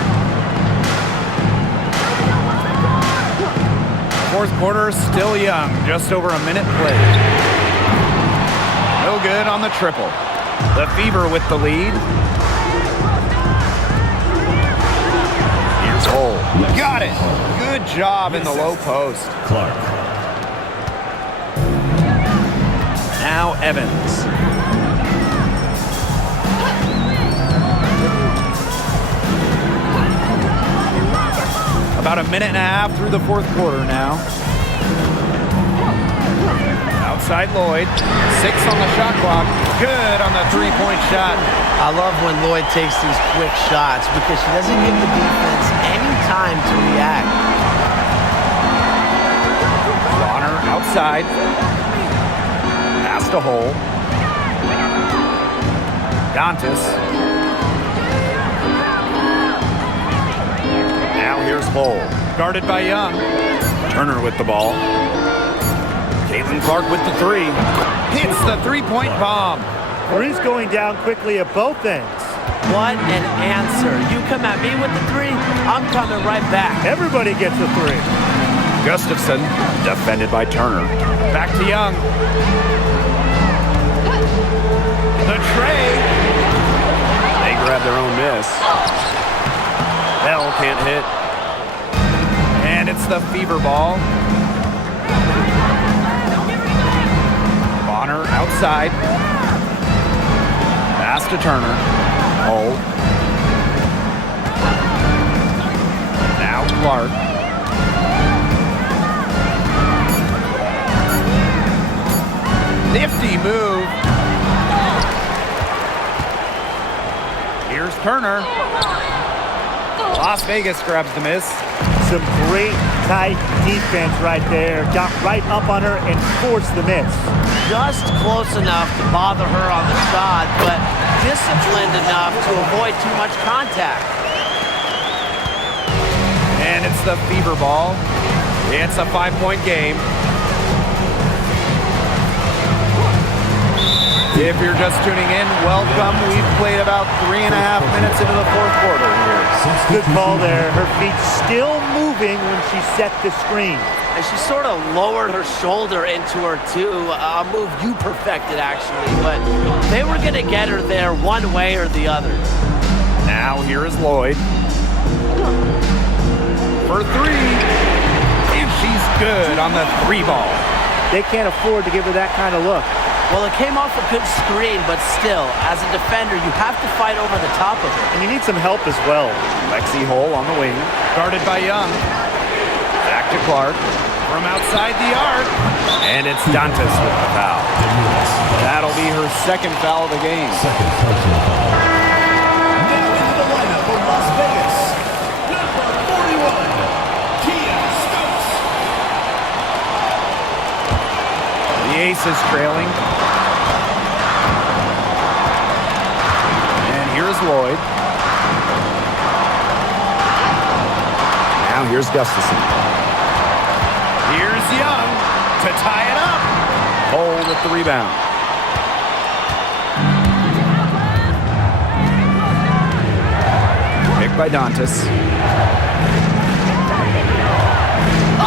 Fourth quarter, still Young. Just over a minute played. No good on the triple. The Fever with the lead. Here's Hole. Got it. Good job in the low post. Clark. Now Evans. About a minute and a half through the fourth quarter now. Outside Lloyd. 6 on the shot clock. Good on the three-point shot. I love when Lloyd takes these quick shots because she doesn't give the defense any time to react. Bonner outside. Pass to Hole. Dantas. Now here's Hole. Guarded by Young. Turner with the ball. Caitlin-Clark with the 3. Hits the three-point bomb. Three's going down quickly at both ends. What an answer. You come at me with the 3, I'm coming right back. Everybody gets a 3. Gustafson, defended by Turner. Back to Young. The tray. They grab their own miss. Bell can't hit. And it's the Fever ball. Bonner outside. Pass to Turner. Hole. Now Clark. Nifty move. Here's Turner. Las Vegas grabs the miss. Some great tight defense right there. Got right up on her and forced the miss. Just close enough to bother her on the shot, but disciplined enough to avoid too much contact. And it's the Fever ball. It's a 5-point game. If you're just tuning in, welcome. We've played about 3.5 minutes into the fourth quarter here. Good call there. Her feet still moving when she set the screen. And she sort of lowered her shoulder into her, too. A move you perfected, actually. But they were going to get her there one way or the other. Now here is Lloyd. For three. And she's good on the three ball. They can't afford to give her that kind of look. Well, it came off a good screen, but still, as a defender, you have to fight over the top of it. And you need some help as well. Lexi Hole on the wing. Guarded by Young. Back to Clark. From outside the arc. And it's Dantas with the foul. That'll be her second foul of the game. Second personal foul. Now into the lineup for Las Vegas. Number 41, Kia Stokes. The Aces trailing. And here's Lloyd. Now here's Gustafson. Here's Young to tie it up. Hole with the rebound. Picked by Dantas.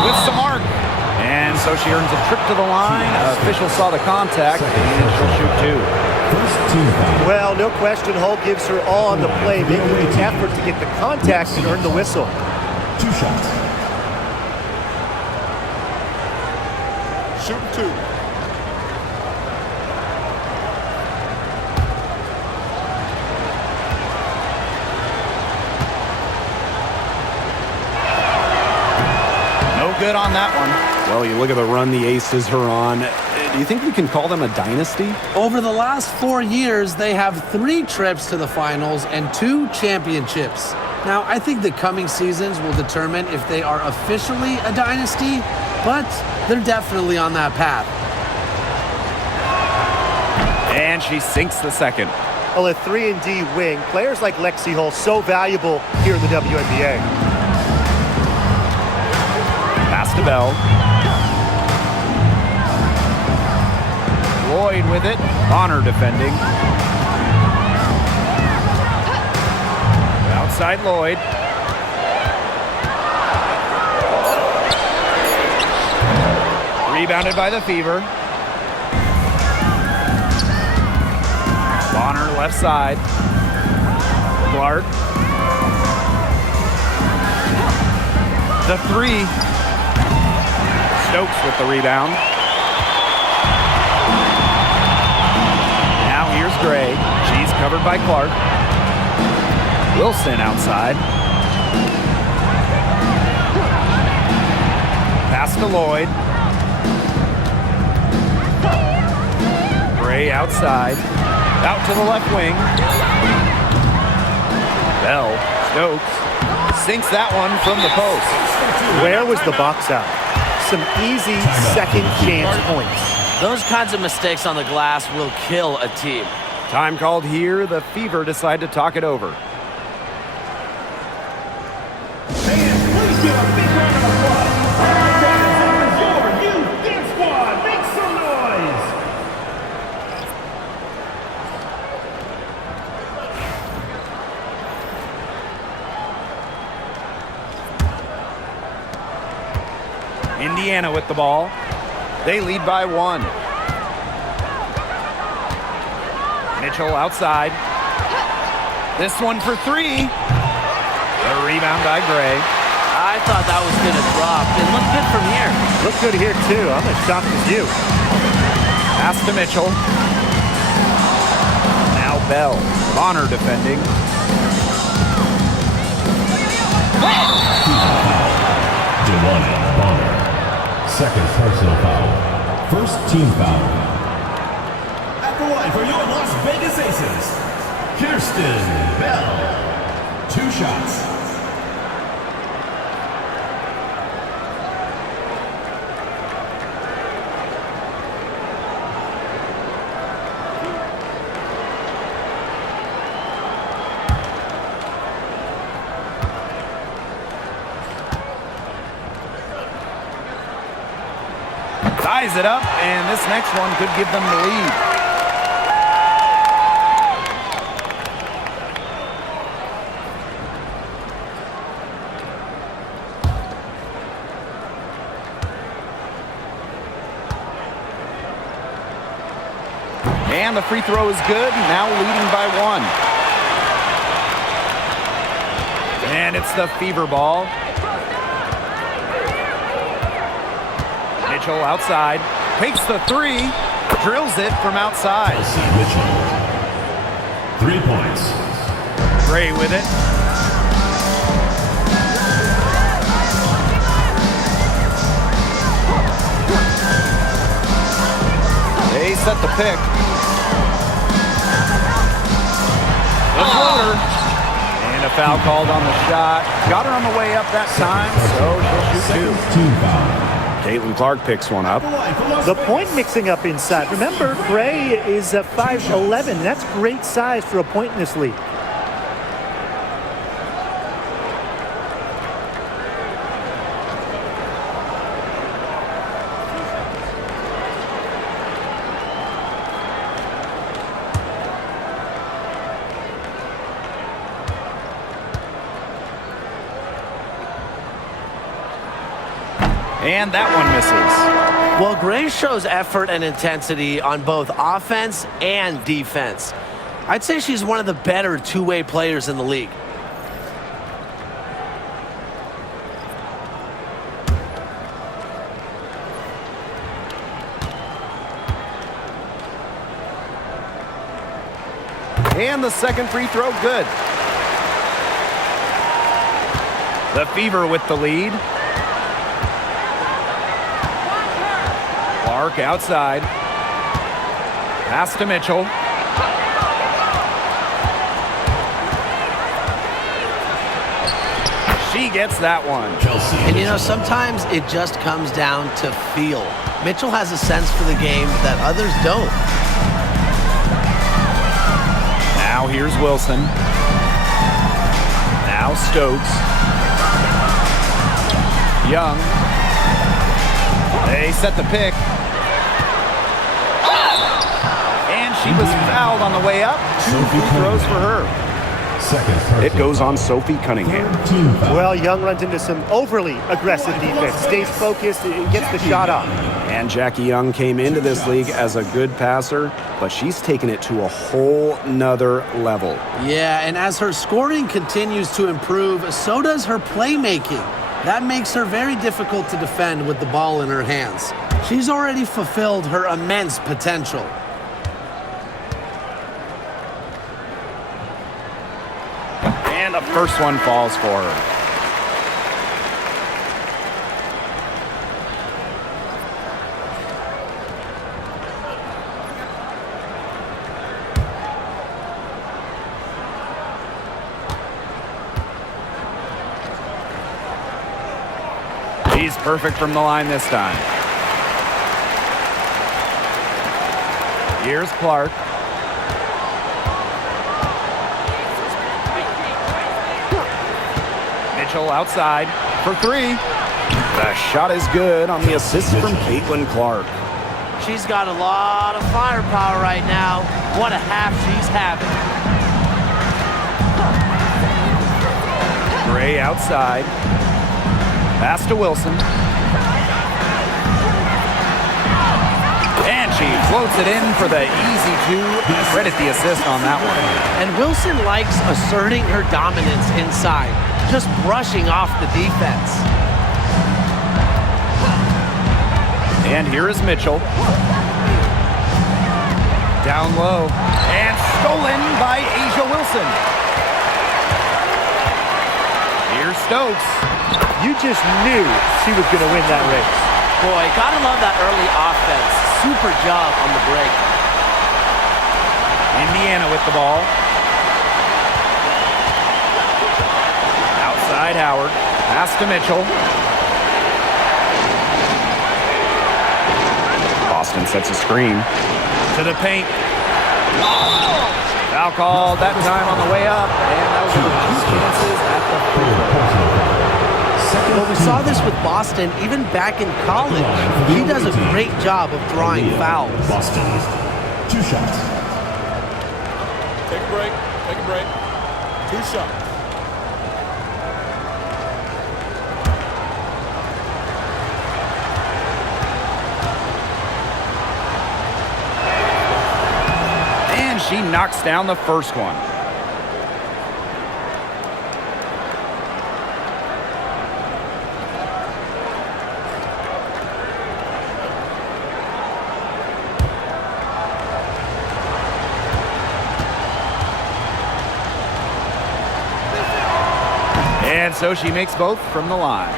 With some arc. And so she earns a trip to the line. Official saw the contact, and she'll shoot two. First team foul. Well, no question, Hull gives her all on the play, making an effort to get the contact and earn the whistle. 2 shots. Shoot two. No good on that one. Well, you look at the run the Aces are on. Do you think we can call them a dynasty? Over the last 4 years, they have 3 trips to the finals and 2 championships. Now, I think the coming seasons will determine if they are officially a dynasty, but they're definitely on that path. And she sinks the second. Well, a 3-and-D wing, players like Lexi Hull so valuable here in the WNBA. Pass to Bell. Lloyd with it. Bonner defending. Outside Lloyd. Rebounded by the Fever. Bonner left side. Clark. The three. Stokes with the rebound. Now here's Gray. She's covered by Clark. Wilson outside. Pass to Lloyd. Gray outside. Out to the left wing. Bell. Stokes sinks that one from the post. Where was the box out? Some easy second chance points. Those kinds of mistakes on the glass will kill a team. Time called here. The Fever decide to talk it over. Fans, please give a big round of applause. Your youth dance squad. Make some noise. Indiana with the ball. They lead by 1. Mitchell outside. This one for 3. The rebound by Gray. I thought that was going to drop. It looked good from here. Looked good here, too. I'm as shocked as you. Pass to Mitchell. Now Bell. Bonner defending. Dewana Bonner. Second personal foul. First team foul. At the line for your Las Vegas Aces, Kirsten Bell. 2 shots. Ties it up, and this next one could give them the lead. And the free throw is good, now leading by 1. And it's the fever ball. Mitchell outside, takes the 3, drills it from outside. Mitchell. 3 points. Gray with it. They set the pick. The floater. And a foul called on the shot. Got her on the way up that time, so she'll shoot 2. Team foul. Caitlin Clark picks one up. The point mixing up inside. Remember, Gray is 5'11". That's great size for a point in this league. And that one misses. Well, Gray shows effort and intensity on both offense and defense. I'd say she's one of the better two-way players in the league. And the second free throw, good. The Fever with the lead. Clark outside. Pass to Mitchell. She gets that one. And you know, sometimes it just comes down to feel. Mitchell has a sense for the game that others don't. Now here's Wilson. Now Stokes. Young. They set the pick. And she was fouled on the way up. 2 free throws for her. It goes on Sophie Cunningham. Well, Young runs into some overly aggressive defense. Stays focused and gets the shot off. And Jackie Young came into this league as a good passer, but she's taken it to a whole nother level. Yeah, and as her scoring continues to improve, so does her playmaking. That makes her very difficult to defend with the ball in her hands. She's already fulfilled her immense potential. And the first one falls for her. He's perfect from the line this time. Here's Clark. Mitchell outside for 3. The shot is good on the assist from Caitlin Clark. She's got a lot of firepower right now. What a half she's having. Gray outside. Pass to Wilson. And she floats it in for the easy 2. Credit the assist on that one. And Wilson likes asserting her dominance inside, just brushing off the defense. And here is Mitchell. Down low. And stolen by A'ja Wilson. Here's Stokes. You just knew she was going to win that race. Boy, gotta love that early offense. Super job on the break. Indiana with the ball. Outside Howard. Pass to Mitchell. Boston sets a screen. To the paint. Foul called that time on the way up. And that was 2 chances at the free throw. Well, we saw this with Boston even back in college. He does a great job of drawing fouls. Boston, 2 shots. Take a break. Take a break. 2 shots. knocks down the first one. And so she makes both from the line.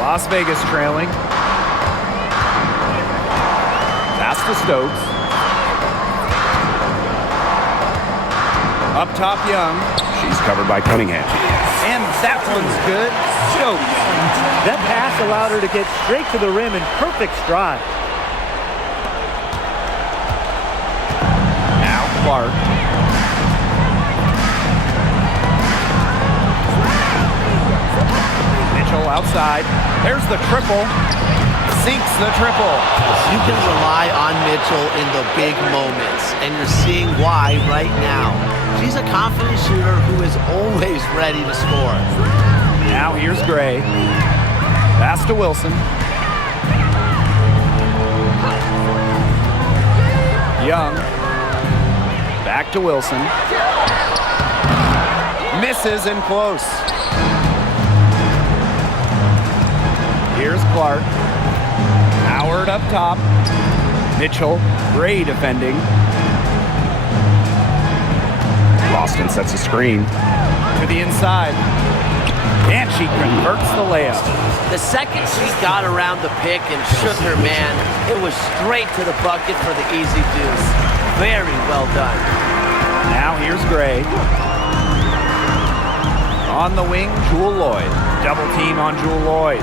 Las Vegas trailing. Pass to Stokes. Up top, Young. She's covered by Cunningham. And that one's good. Stokes. That pass allowed her to get straight to the rim in perfect stride. Now Clark. Mitchell outside. There's the triple. Sinks the triple. You can rely on Mitchell in the big moments, and you're seeing why right now. She's a confident shooter who is always ready to score. Now here's Gray. Pass to Wilson. Young. Back to Wilson. Misses and close. Here's Clark. Howard up top. Mitchell. Gray defending. Boston sets a screen. To the inside. And she converts the layup. The second she got around the pick and shook her man, it was straight to the bucket for the easy deuce. Very well done. Now here's Gray. On the wing, Jewel Lloyd. Double team on Jewel Lloyd.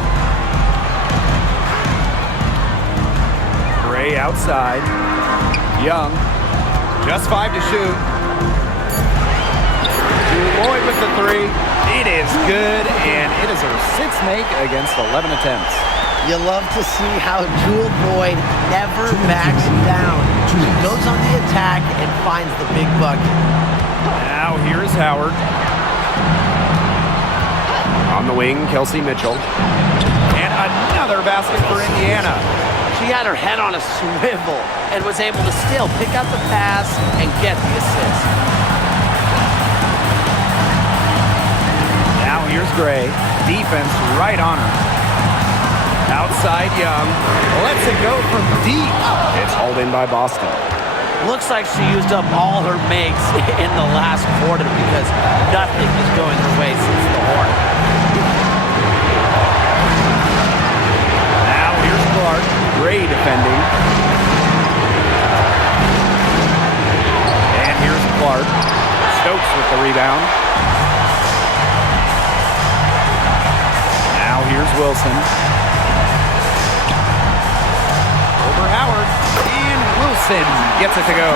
Gray outside. Young. Just 5 to shoot. Jewel Lloyd with the 3. It is good, and it is her 6th make against 11 attempts. You love to see how Jewel Lloyd never backs down. She goes on the attack and finds the big bucket. Now here's Howard. On the wing, Kelsey Mitchell. And another basket for Indiana. She had her head on a swivel and was able to still pick up the pass and get the assist. Now here's Gray. Defense right on her. Outside Young. Lets it go from deep. It's hauled in by Boston. Looks like she used up all her makes in the last quarter because nothing was going her way since the Hornets. Now here's Clark. Gray defending. And here's Clark. Stokes with the rebound. Now here's Wilson. Over Howard. And Wilson gets it to go.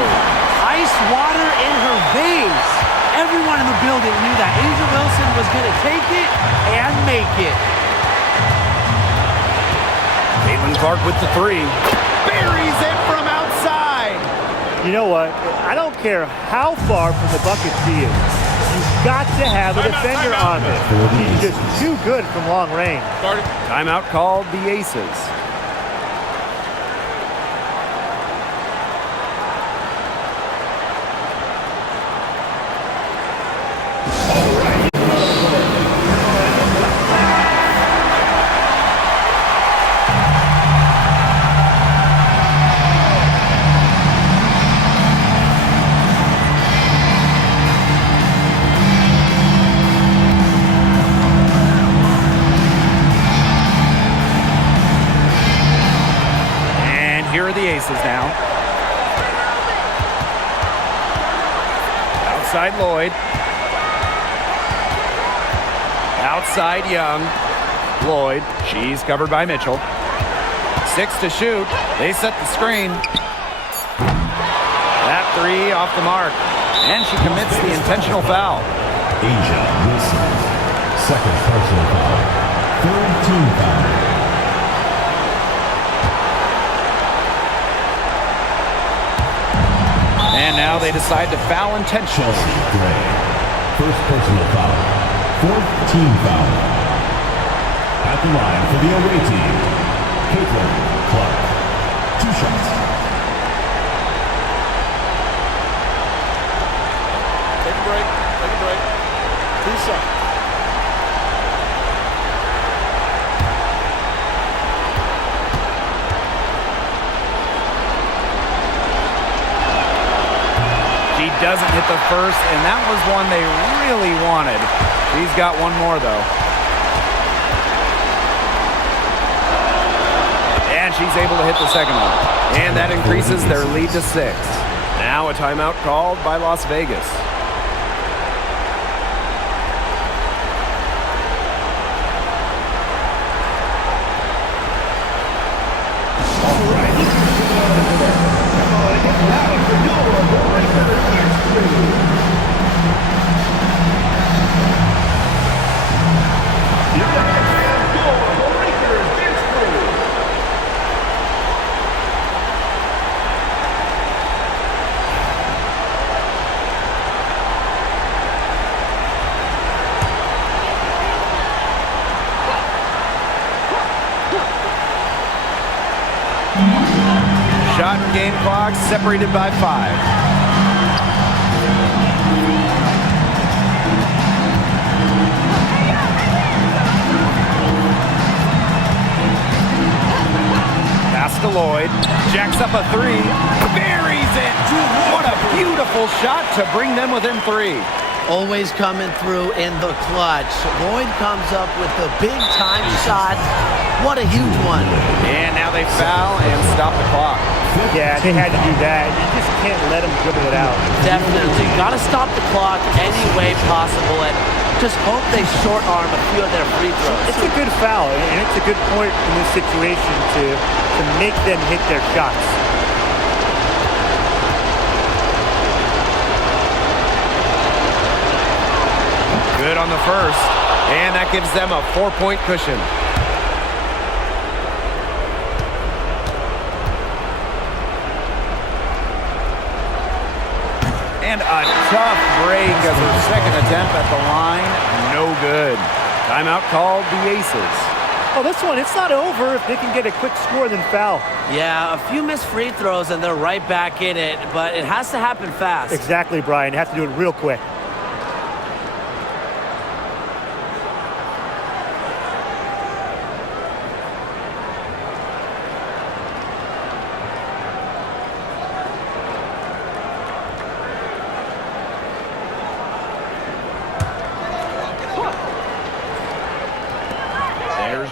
Ice water in her veins. Everyone in the building knew that Angel Wilson was going to take it and make it. Clark with the 3. Buries it from outside. You know what? I don't care how far from the bucket she is. You've got to have a defender on her. She's just too good from long range. Timeout called the Aces. The Aces now. Outside Lloyd. Outside Young. Lloyd. She's covered by Mitchell. 6 to shoot. They set the screen. That 3 off the mark. And she commits the intentional foul. Asia Wilson. Second personal foul. Third team foul. And now they decide to foul intentionally. Chelsea Gray. First personal foul. Fourth team foul. At the line for the away team, Caitlin Clark. 2 shots. break. Take a break. 2 shots. She doesn't hit the first, and that was one they really wanted. She's got one more, though. And she's able to hit the second one. And that increases their lead to 6. Now a timeout called by Las Vegas. Shot and game clock separated by 5. Pass to Lloyd. Jacks up a 3. Buries it. What a beautiful shot to bring them within 3. Always coming through in the clutch. Lloyd comes up with the big-time shot. What a huge one. And now they foul and stop the clock. Yeah, they had to do that. You just can't let them dribble it out. Definitely. Got to stop the clock any way possible and just hope they short arm a few of their free throws. It's a good foul, and it's a good point in this situation to make them hit their shots. Good on the first, and that gives them a 4-point cushion. And a tough break as her second attempt at the line. No good. Timeout called the Aces. Oh, this one, it's not over if they can get a quick score then foul. Yeah, a few missed free throws and they're right back in it, but it has to happen fast. Exactly, Brian. Have to do it real quick.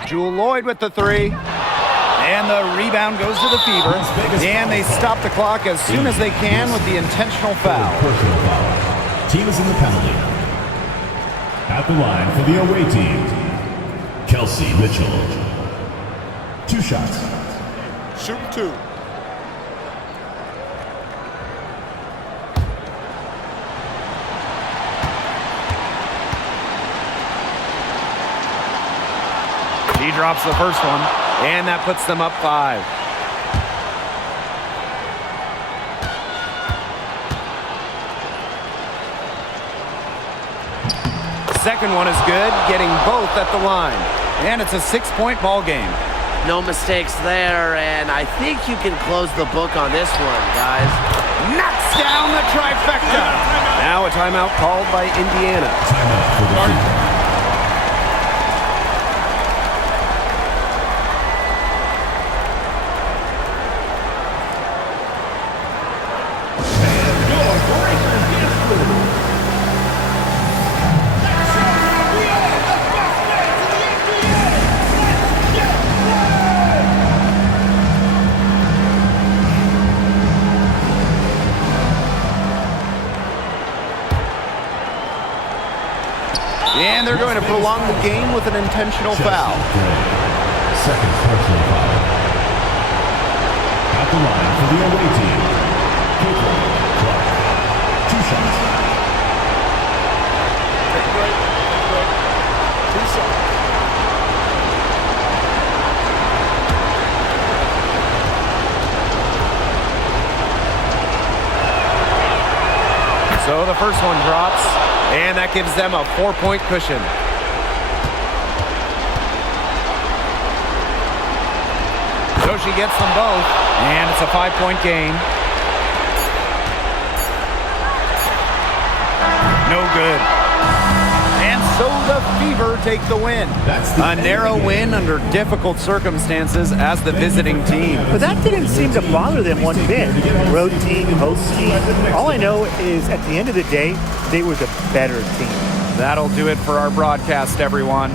Jewel Lloyd with the 3. And the rebound goes to the Fever. And they stop the clock as soon as they can with the intentional foul. Personal foul. Team is in the penalty. At the line for the away team, Kelsey Mitchell. 2 shots. Shooting 2. He drops the first one, and that puts them up 5. Second one is good, getting both at the line. And it's a 6-point ball game. No mistakes there, and I think you can close the book on this one, guys. Knocks down the trifecta. Now a timeout called by Indiana. Timeout for the Fever. And they're going to prolong the game with an intentional foul. Second personal foul. At the line for the away team, Clark. 2 shots. Take a break. 2 shots. So the first one drops, and that gives them a 4-point cushion. So she gets them both, and it's a 5-point game. No good. And so the Fever take the win. A narrow win under difficult circumstances as the visiting team. But that didn't seem to bother them one bit. Road team, host team. All I know is at the end of the day, they were the better team. That'll do it for our broadcast, everyone.